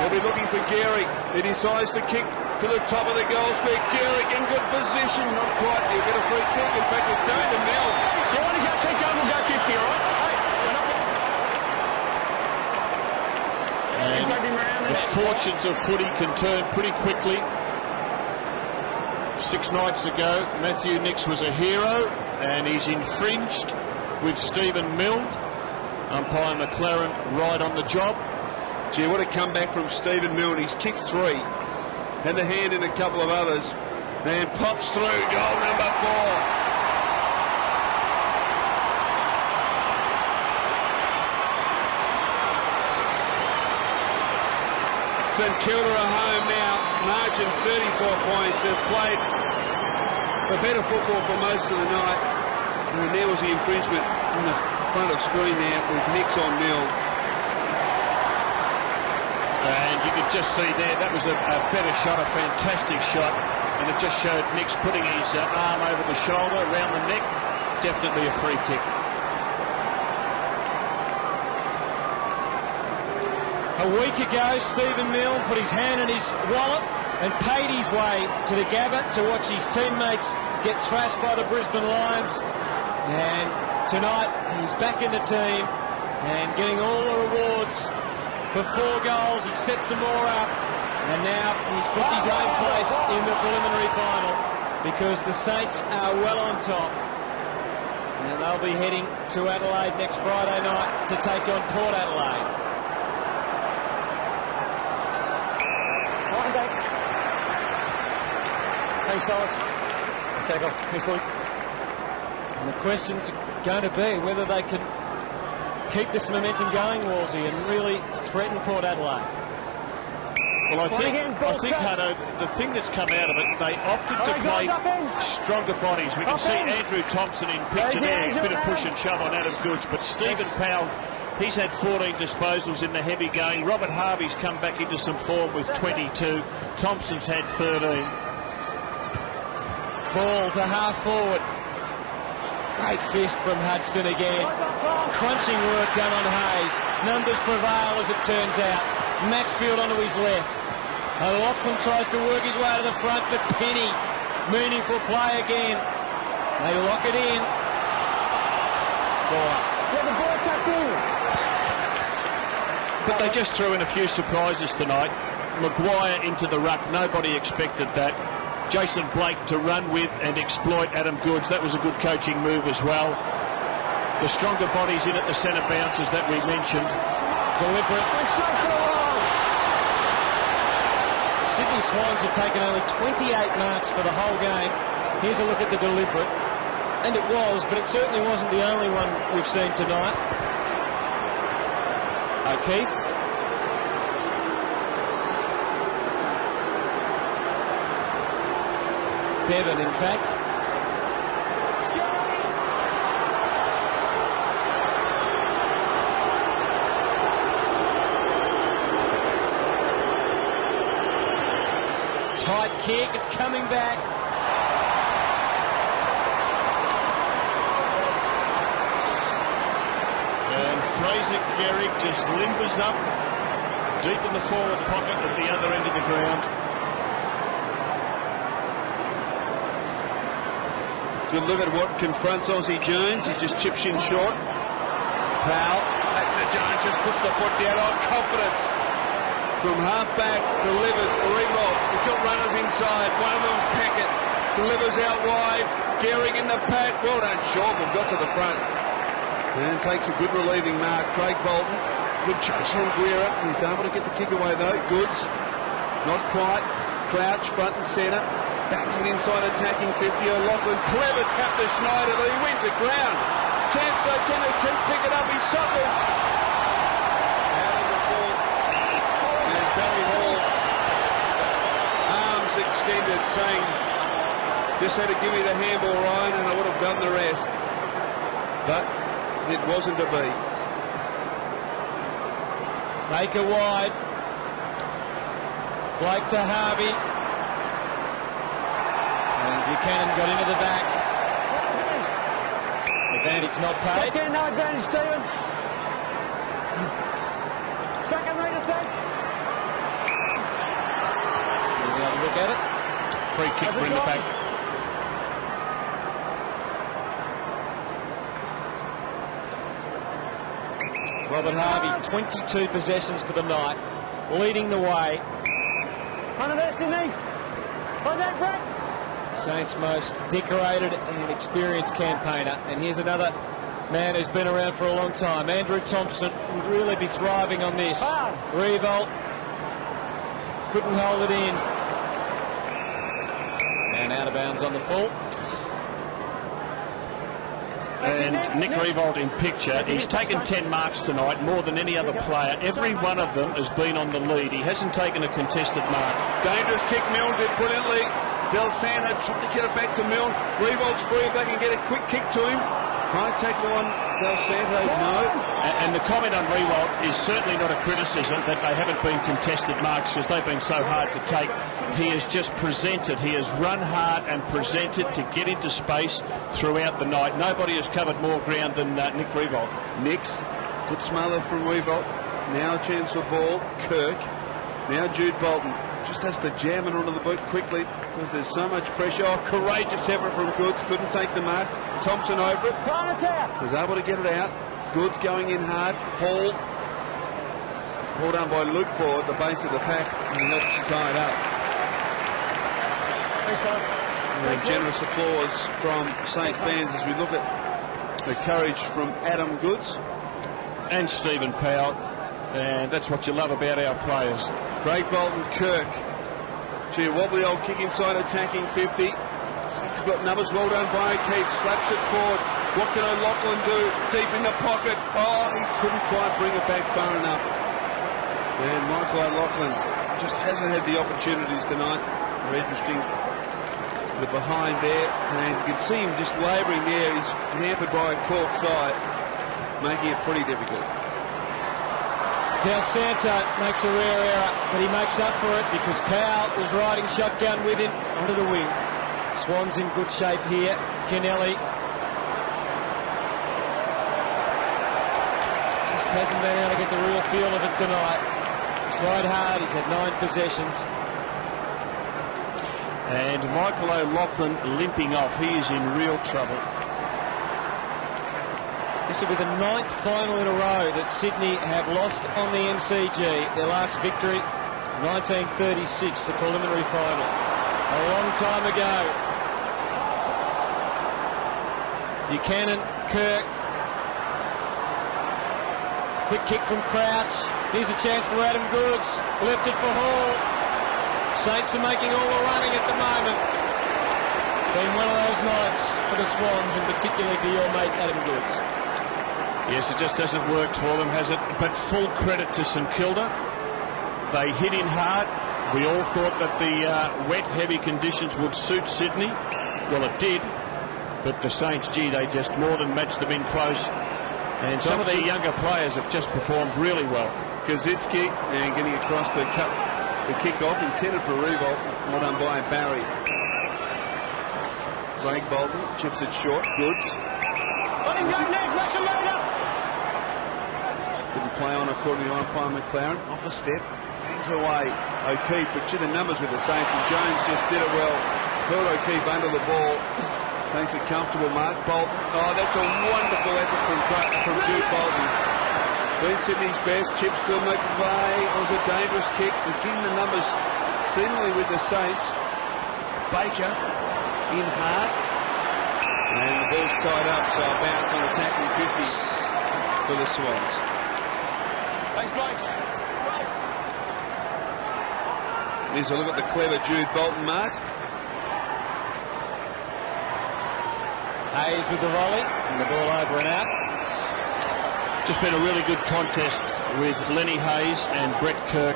They'll be looking for Gherig. He decides to kick to the top of the goal square. Gherig in good position. Not quite. He'll get a free kick. In fact, it's going to Mel. You want to go kick on, we'll go 50, all right? And the fortunes of footy can turn pretty quickly. 6 nights ago, Matthew Nicks was a hero, and he's infringed with Stephen Milne. Umpire McLaren right on the job. Gee, what a comeback from Stephen Milne. He's kicked 3. Had a hand in a couple of others. And pops through goal number 4. St.Kilda are home now, margin 34 points. They've played a better football for most of the night. And there was the infringement on the front of screen there with Nicks on nil. And you could just see there, that was a better shot, a fantastic shot. And it just showed Nicks putting his arm over the shoulder, around the neck. Definitely a free kick. A week ago, Stephen Milne put his hand in his wallet and paid his way to the Gabba to watch his teammates get thrashed by the Brisbane Lions. And tonight, he's back in the team and getting all the rewards for 4 goals. He set some more up, and now he's booked his own place in the preliminary final because the Saints are well on top. And they'll be heading to Adelaide next Friday night to take on Port Adelaide. Thanks, fellas. Take off. Thanks, Luke. And the question's going to be whether they can keep this momentum going, Wolsey, and really threaten Port Adelaide. Well, I think, Hutto, the thing that's come out of it, they opted to play stronger bodies. We can see Andrew Thompson in picture there, a bit of push and shove on Adam Goods, but Stephen Powell, he's had 14 disposals in the heavy game. Robert Harvey's come back into some form with 22. Thompson's had 13. Ball to half forward. Great fist from Hudson again. Crunching work done on Hayes. Numbers prevail as it turns out. Maxfield onto his left. Lachlan tries to work his way to the front, but Penny, meaningful play again. They lock it in. Ball up. Get the ball tucked in. But they just threw in a few surprises tonight. Maguire into the ruck. Nobody expected that. Jason Blake to run with and exploit Adam Goods. That was a good coaching move as well. The stronger bodies in at the centre bounces that we mentioned. Deliberate. Sydney Swans have taken only 28 marks for the whole game. Here's a look at the deliberate. And it was, but it certainly wasn't the only one we've seen tonight. O'Keefe. Bevan, in fact. Tight kick, it's coming back. And Fraser Gherig just limbers up deep in the forward pocket at the other end of the ground. Good look at what confronts Aussie Jones. He just chips in short. Powell, back to Jones, just puts the foot down on confidence. From half-back, delivers. Reebok, he's got runners inside. One of them's Peckett. Delivers out wide. Gherig in the pack. Well done, Shawble. Got to the front. And takes a good relieving mark. Craig Bolton. Good chase on Guerra. He's able to get the kick away, though. Goods. Not quite. Crouch, front and centre. Bangs it inside, attacking 50. O'Loughlin, clever tap to Schneider, though he went to ground. Chance though, can O'Keefe pick it up? He suffers. Out of the ball. And Barry Hall, arms extended, saying, just had to give me the handball, Ryan, and I would have done the rest. But it wasn't to be. Baker wide. Blake to Harvey. And Buchanan got into the back. Advantage not paid. Get no advantage, Stephen. Back and read it, thanks. free kick for in the back. Robert Harvey, 22 possessions for the night, leading the way. Front of there, Sydney. Front there, Brett. Saints' most decorated and experienced campaigner. And here's another man who's been around for a long time. Andrew Thompson would really be thriving on this. Revolt couldn't hold it in. And out of bounds on the full. And Nick Revolt in picture. He's taken 10 marks tonight, more than any other player. Every one of them has been on the lead. He hasn't taken a contested mark. Dangerous kick. Milne did brilliantly. Del Santo trying to get it back to Milne. Revolt's free if they can get a quick kick to him. High tackle on Del Santo, no. And the comment on Revolt is certainly not a criticism that they haven't been contested marks, because they've been so hard to take. He has just presented. He has run hard and presented to get into space throughout the night. Nobody has covered more ground than Nick Revolt. Nix, good smother from Revolt. Now a chance for ball. Kirk. Now Jude Bolton. Just has to jam it onto the boot quickly because there's so much pressure. Oh, courageous effort from Goods. Couldn't take the mark. Thompson over it. Was able to get it out. Goods going in hard. Hall. Ball done by Luke Ball at the base of the pack. And he helps tie it up. Thanks, fellas. And generous applause from Saint fans as we look at the courage from Adam Goods. And Stephen Powell. And that's what you love about our players. Craig Bolton, Kirk. Gee, a wobbly old kick inside, attacking 50. Saints have got numbers. Well done by O'Keefe. Slaps it forward. What can O'Loughlin do? Deep in the pocket. Oh, he couldn't quite bring it back far enough. And Michael O'Loughlin just hasn't had the opportunities tonight. Registering the behind there. And you can see him just labouring there. He's hampered by a cork side, making it pretty difficult. Del Santo makes a rare error, but he makes up for it because Powell was riding shotgun with him onto the wing. Swans in good shape here. Kennelly just hasn't been able to get the real feel of it tonight. He's tried hard. He's had 9 possessions. And Michael O'Loughlin limping off. He is in real trouble. This will be the 9th final in a row that Sydney have lost on the MCG. Their last victory, 1936, the preliminary final. A long time ago. Buchanan, Kirk. Quick kick from Crouch. Here's a chance for Adam Goods. Lifted for Hall. Saints are making all the running at the moment. Been one of those nights for the Swans, and particularly for your mate Adam Goods. Yes, it just hasn't worked for them, has it? But full credit to St Kilda. They hit in hard. We all thought that the wet, heavy conditions would suit Sydney. Well, it did. But the Saints, gee, they just more than matched them in close. And some of their younger players have just performed really well. Kaczynski and getting across to cut the kick-off, intended for Revolt. Well done by Barry. Craig Bolton chips it short. Goods. Let him go, Nick. Let him later. Didn't play on according to umpire McLaren. Off a step, hangs away. O'Keefe, but to the numbers with the Saints, and Jones just did it well. Held O'Keefe under the ball. Takes a comfortable mark. Bolton. Oh, that's a wonderful effort from Jude Bolton. Been Sydney's best. Chips to McVeigh. It was a dangerous kick. Again, the numbers seemingly with the Saints. Baker in hard. And the ball's tied up, so a bounce on attacking 50 for the Swans. Thanks, Blokes. Here's a look at the clever Jude Bolton mark. Hayes with the volley, and the ball over and out. Just been a really good contest with Lenny Hayes and Brett Kirk.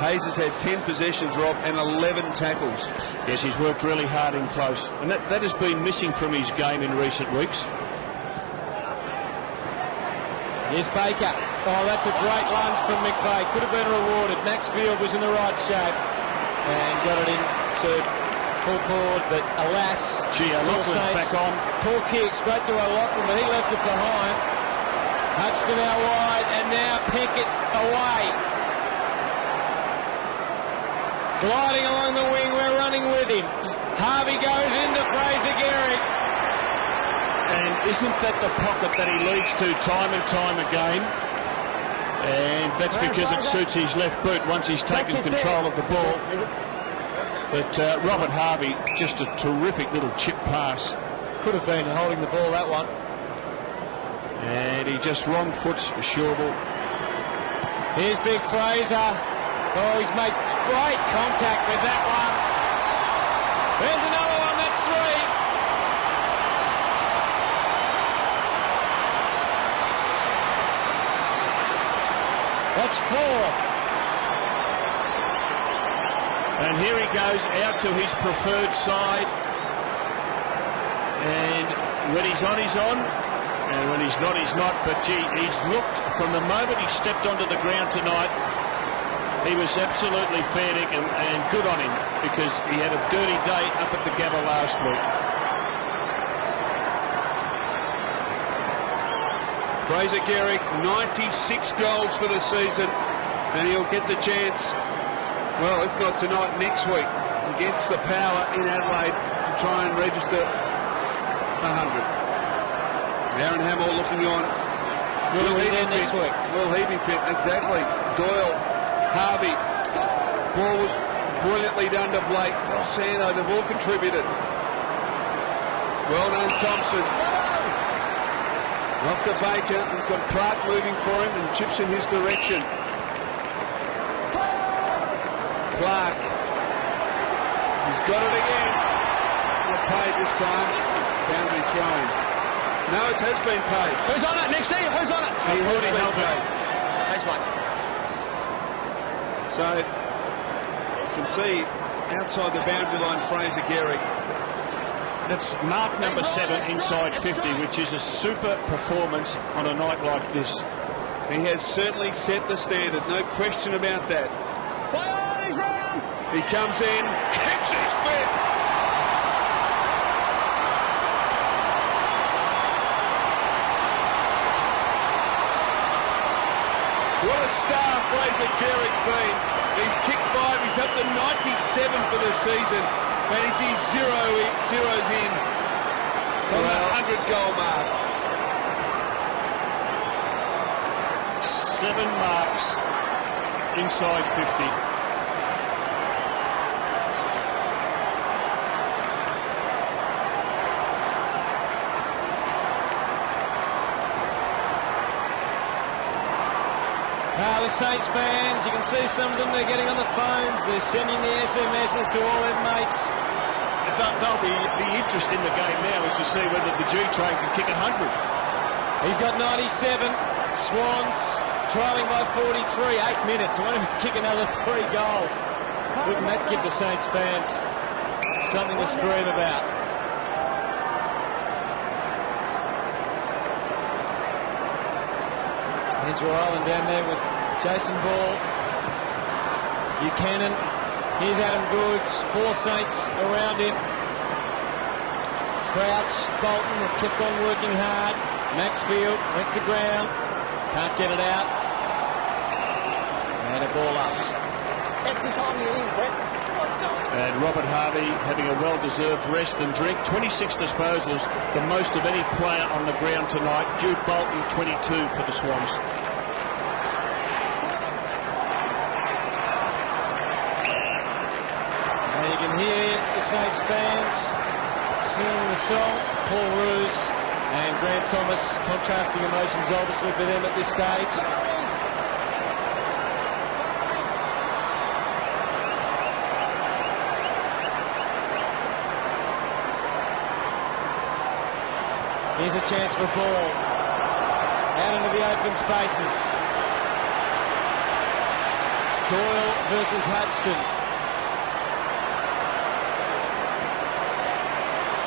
Hayes has had 10 possessions, Rob, and 11 tackles. Yes, he's worked really hard in close. And that has been missing from his game in recent weeks. Here's Baker. Oh, that's a great lunge from McVeigh. Could have been rewarded. Maxfield was in the right shape and got it into full forward, but alas, gee, O'Loughlin's back on. Poor kick straight to O'Loughlin, but he left it behind. Hudson out wide, and now Pickett away. gliding along the wing. We're running with him. Harvey goes into Fraser Gherig. And isn't that the pocket that he leads to time and time again? And that's because it suits his left boot once he's taken control of the ball. But Robert Harvey, just a terrific little chip pass. Could have been holding the ball, that one. And he just wrong foots Shawble. Here's Big Fraser. Oh, he's made great contact with that one. There's another one, that's 3. That's 4. And here he goes out to his preferred side. And when he's on, he's on. And when he's not, he's not. But, gee, he's looked from the moment he stepped onto the ground tonight. He was absolutely fair dinkum and good on him because he had a dirty day up at the Gabba last week. Fraser Gherig, 96 goals for the season, and he'll get the chance, well, if not tonight, next week, against the Power in Adelaide to try and register 100. Aaron Hamill looking on. Will he be there next week? Will he be fit? Exactly. Doyle, Harvey. Ball was brilliantly done to Blake. Del Santo, they've all contributed. Well done, Thompson. Off to Baker. He's got Clark moving for him and chips in his direction. Clark. He's got it again. Not paid this time. Boundary throwing. No, it has been paid. Who's on it, Nixie? Who's on it? He has been paid. Thanks, mate. So, you can see outside the boundary line, Fraser Gherig. That's mark number 7 inside 50, which is a super performance on a night like this. He has certainly set the standard, no question about that. He comes in, kicks his fit. What a star Fraser Gherig's been. He's kicked 5, he's up to 97 for the season. And he sees zeros in on the 100-goal mark. 7 marks inside 50. The Saints fans, you can see some of them, they're getting on the phones, they're sending the SMSs to all their mates. They'll be the interest in the game now is to see whether the G train can kick 100. He's got 97. Swans trailing by 43. 8 minutes. I wonder if he can kick another 3 goals. Wouldn't that give the Saints fans something to scream about? Andrew Island down there with Jason Ball. Buchanan. Here's Adam Goods. 4 Saints around him. Crouch, Bolton have kept on working hard. Maxfield went to ground. Can't get it out. And a ball up. Exercise you in, Brett. And Robert Harvey having a well-deserved rest and drink. 26 disposals, the most of any player on the ground tonight. Jude Bolton, 22 for the Swans. And you can hear the Saints fans singing the song. Paul Roos and Grant Thomas, contrasting emotions obviously for them at this stage. Here's a chance for ball. Out into the open spaces. Doyle versus Hudson.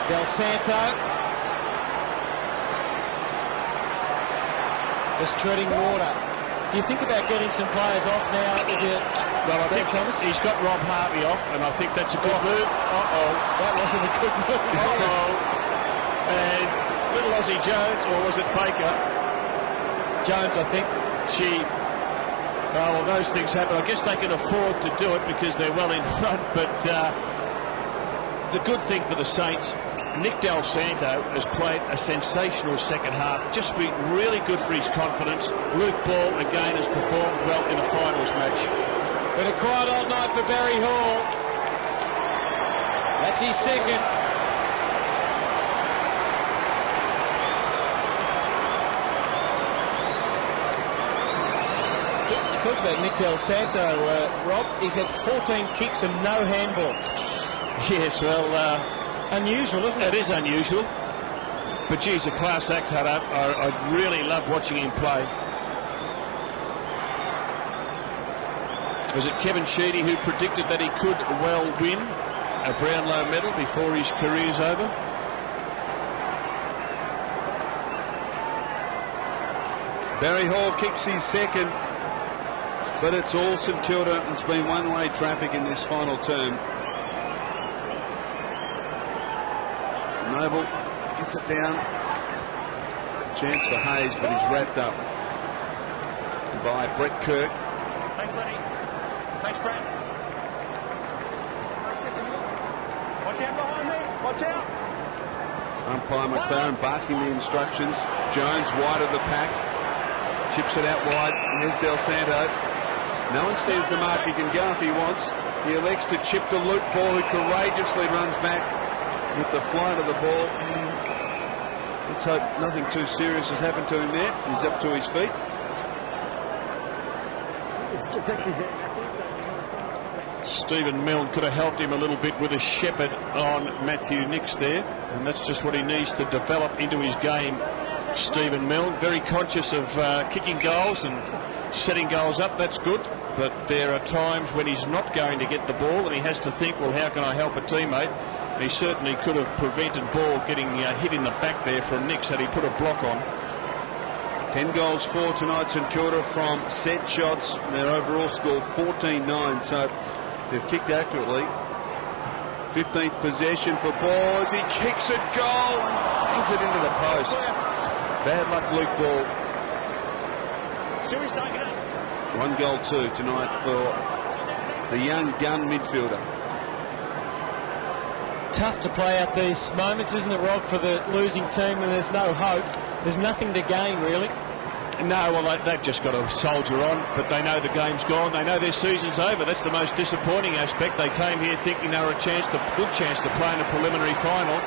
Del Santo. Just treading water. Do you think about getting some players off now with your... Well, I think Thomas? he's got Rob Harvey off, and I think that's a good move. Uh-oh. That wasn't a good move. Uh-oh. And little Aussie Jones, or was it Baker? Jones, I think. Gee, Oh, well, those things happen. I guess they can afford to do it because they're well in front, but the good thing for the Saints, Nick Del Santo has played a sensational second half. Just been really good for his confidence. Luke Ball, again, has performed well in the finals match. Been a quiet old night for Barry Hall. That's his second. You talked about Nick Del Santo, Rob. He's had 14 kicks and no handballs. Yes, well... unusual, isn't it? It is unusual. But, geez, a class act, Hudder. I really love watching him play. Was it Kevin Sheedy who predicted that he could well win a Brownlow medal before his career's over? Barry Hall kicks his second, but it's all St Kilda. It's been one-way traffic in this final term. Noble gets it down. Chance for Hayes, but he's wrapped up by Brett Kirk. Thanks, Lenny. Thanks, Brett. Watch out behind me. Watch out. Umpire McLaren barking the instructions. Jones wide of the pack. Chips it out wide. Here's Del Santo. No one stands the mark. He can go if he wants. He elects to chip to Luke Ball, who courageously runs back with the flight of the ball. And let's hope nothing too serious has happened to him there. He's up to his feet. It's actually there. Stephen Milne could have helped him a little bit with a shepherd on Matthew Nicks there, and that's just what he needs to develop into his game. Stephen Milne, very conscious of kicking goals and setting goals up. That's good, but there are times when he's not going to get the ball and he has to think, well, how can I help a teammate? And he certainly could have prevented Ball getting hit in the back there from Nicks had he put a block on. 10 goals for tonight, St Kilda, from set shots. Their overall score 14-9, so they've kicked accurately. 15th possession for Ball as he kicks a goal and hangs it into the post. Bad luck, Luke Ball. Stewie's taking it. 1 goal too tonight for the young gun midfielder. Tough to play out these moments, isn't it, Rob, for the losing team when there's no hope. There's nothing to gain, really. No, well, they've just got to soldier on, but they know the game's gone. They know their season's over. That's the most disappointing aspect. They came here thinking they were a good chance to play in a preliminary final,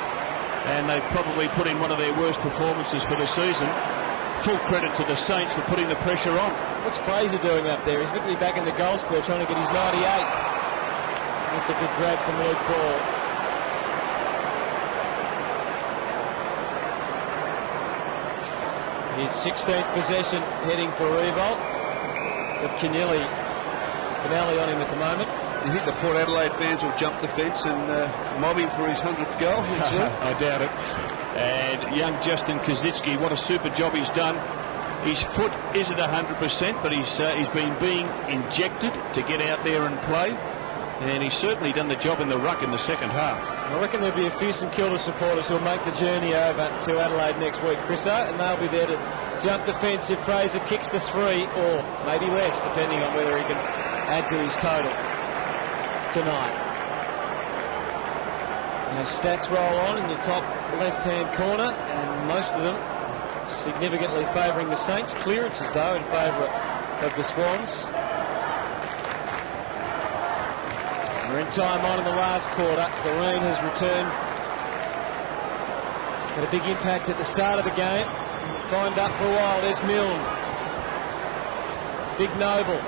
and they've probably put in one of their worst performances for the season. Full credit to the Saints for putting the pressure on. What's Fraser doing up there? He's going to be back in the goal square trying to get his 98. That's a good grab from Luke Ball. His 16th possession heading for revolt. Got Keneally on him at the moment. You think the Port Adelaide fans will jump the fence and mob him for his 100th goal next week? I doubt it. And young Justin Kazitsky, what a super job he's done. His foot isn't 100%, but he's been being injected to get out there and play. And he's certainly done the job in the ruck in the second half. I reckon there'll be a few St Kilda supporters who'll make the journey over to Adelaide next week, Chriso, and they'll be there to jump the fence if Fraser kicks the 3, or maybe less, depending on whether he can add to his total tonight. And the stats roll on in your top left-hand corner, and most of them significantly favouring the Saints. Clearances, though, in favour of the Swans. We're in time on in the last quarter. The rain has returned. Had a big impact at the start of the game. Fined up for a while. There's Milne. Big Noble.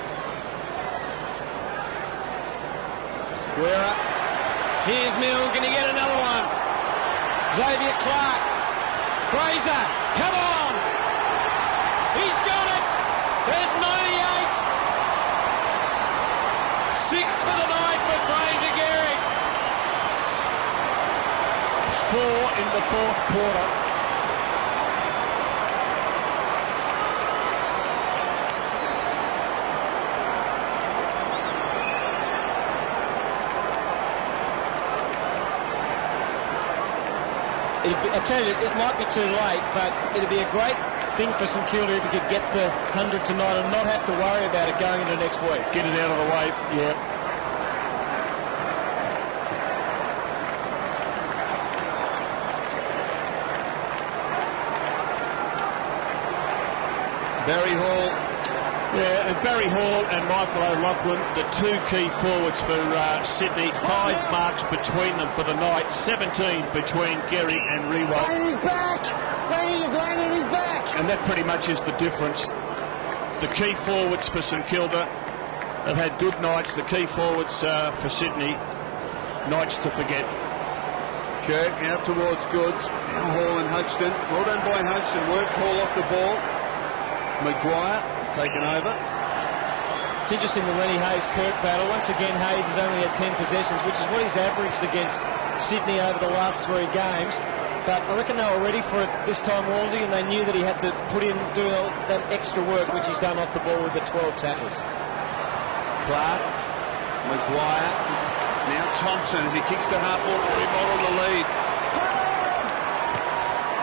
Guerra. Here's Milne. Can he get another one? Xavier Clark. Fraser. Come on. He's got it. There's 98. 6th for the night for Fraser Gherig. 4 in the 4th quarter. I tell you, it might be too late, but it'll be a great thing for St Kilda if he could get the 100 tonight and not have to worry about it going into next week. Get it out of the way, yeah. Barry Hall. Yeah, and Barry Hall and Michael O'Loughlin, the two key forwards for Sydney. 5 marks between them for the night. 17 between Gherig and Riewoldt. Glenn is back! Glenn is back! And that pretty much is the difference. The key forwards for St Kilda have had good nights. The key forwards for Sydney, nights to forget. Kirk out towards Goods. Now Hall and Hodgson. Well done by Hodgson. Worked Hall off the ball. Maguire taken over. It's interesting, the Lenny Hayes-Kirk battle. Once again, Hayes has only had 10 possessions, which is what he's averaged against Sydney over the last 3 games. But I reckon they were ready for it this time, Wolsey, and they knew that he had to put in, do that extra work, which he's done off the ball with the 12 tackles. Clark, Maguire, now Thompson as he kicks to half-forward to remodel the lead.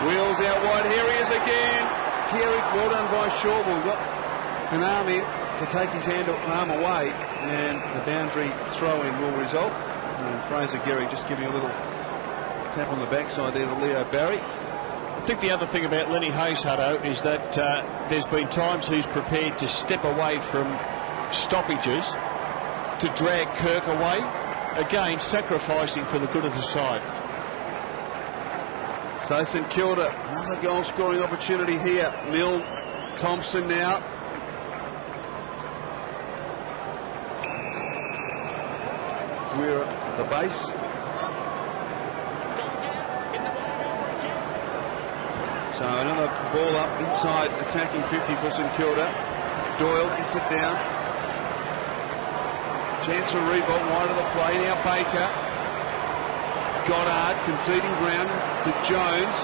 Wheels out wide, here he is again. Gherig, well done by Shorwell, got an arm in to take his arm away, and the boundary throw-in will result. And Fraser Gherig just giving a little tap on the backside there to Leo Barry. I think the other thing about Lenny Hayes, Hutto, is that there's been times he's prepared to step away from stoppages to drag Kirk away, again sacrificing for the good of the side. So St Kilda, another goal scoring opportunity here. Mill, Thompson now. We're at the base. So another ball up inside, attacking 50 for St Kilda. Doyle gets it down. Chance of revolt wide of the play. Now Baker. Goddard conceding ground to Jones.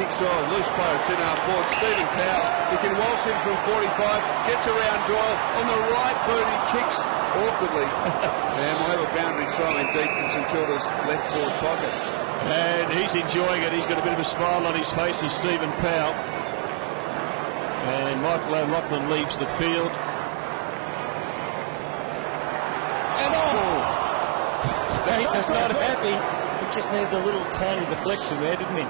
Kicks on, loose player, it's in our forward. Stephen Powell, he can waltz in from 45, gets around Doyle on the right boot, he kicks awkwardly. And we'll have a boundary throw in deep in St Kilda's left forward pocket. And he's enjoying it. He's got a bit of a smile on his face as Stephen Powell. And Michael O'Loughlin leaves the field. And He was not happy. He just needed a little tiny deflection there, didn't he?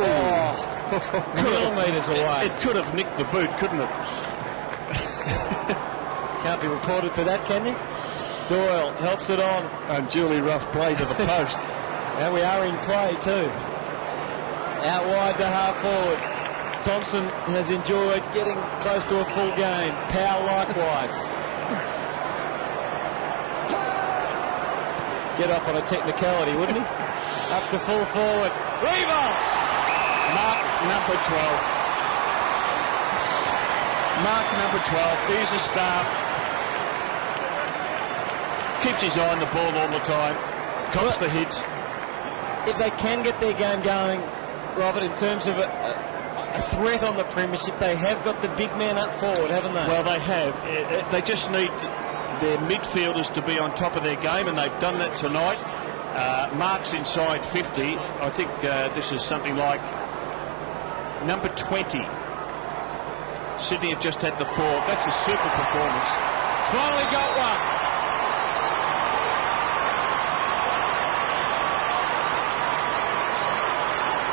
Oh, millimetres away. It could have nicked the boot, couldn't it? Can't be reported for that, can you? Doyle helps it on. Unduly rough play to the post. And we are in play too. Out wide to half forward. Thompson has enjoyed getting close to a full game. Powell likewise. Get off on a technicality, wouldn't he? Up to full forward. Revolt! Mark number 12. Mark number 12. He's a star. Keeps his eye on the ball all the time. Cops the hits. If they can get their game going, Robert, in terms of a threat on the premiership, they have got the big man up forward, haven't they? Well, they have. They just need their midfielders to be on top of their game, and they've done that tonight. Marks inside 50. I think this is something like number 20. Sydney have just had the 4. That's a super performance. It's finally got one.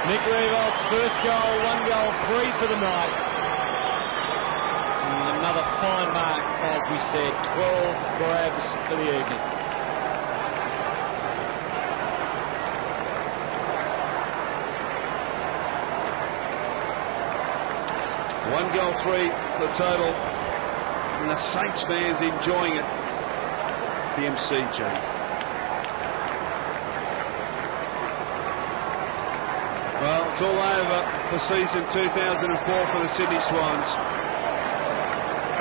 Nick Revolt's first goal, 1 goal, 3 for the night. And another fine mark, as we said, 12 grabs for the evening. One goal, 3 the total, and the Saints fans enjoying it. The MCG. Well, it's all over for season 2004 for the Sydney Swans.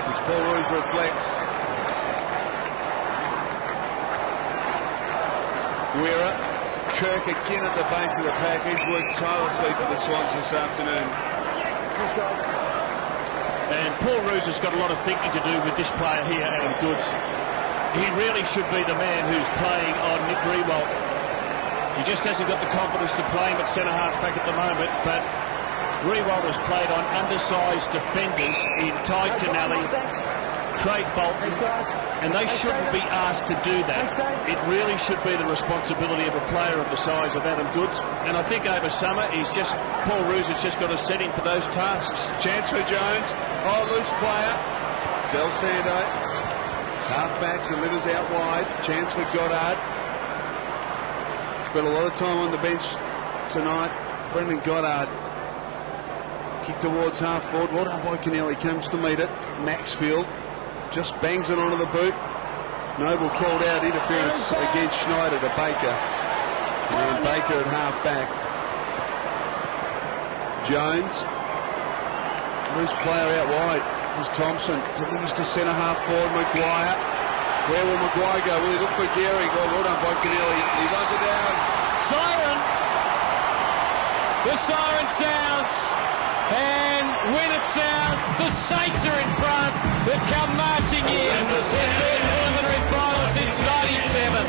As Paul Roos reflects. Guerra, Kirk again at the base of the pack. He's worked tirelessly for the Swans this afternoon. Thanks, guys. And Paul Roos has got a lot of thinking to do with this player here, Adam Goods. he really should be the man who's playing on Nick Riewoldt. He just hasn't got the confidence to play him at centre-half back at the moment, but Riewoldt has played on undersized defenders in Ty Canali, Craig Bolton, and they shouldn't be asked to do that. It really should be the responsibility of a player of the size of Adam Goodes, and I think over summer Paul Roos has just got to set him for those tasks. Chance for Jones. Oh, loose player. Del Sando. Half-back delivers out wide. Chance for Goddard. Spent a lot of time on the bench tonight. Brendan Goddard. Kick towards half-forward. Well done by Canelli. Comes to meet it. Maxfield just bangs it onto the boot. Noble called out interference against Schneider to Baker. And Baker at half-back. Jones. Loose player out wide. Here's Thompson. Delivers to centre-half forward. Maguire. Where will Maguire go? Will he look for Gherig? Oh, well done by Canelli. He runs it down. Siren. The siren sounds. And when it sounds, the Saints are in front. They've come marching in. Their first preliminary final since '97.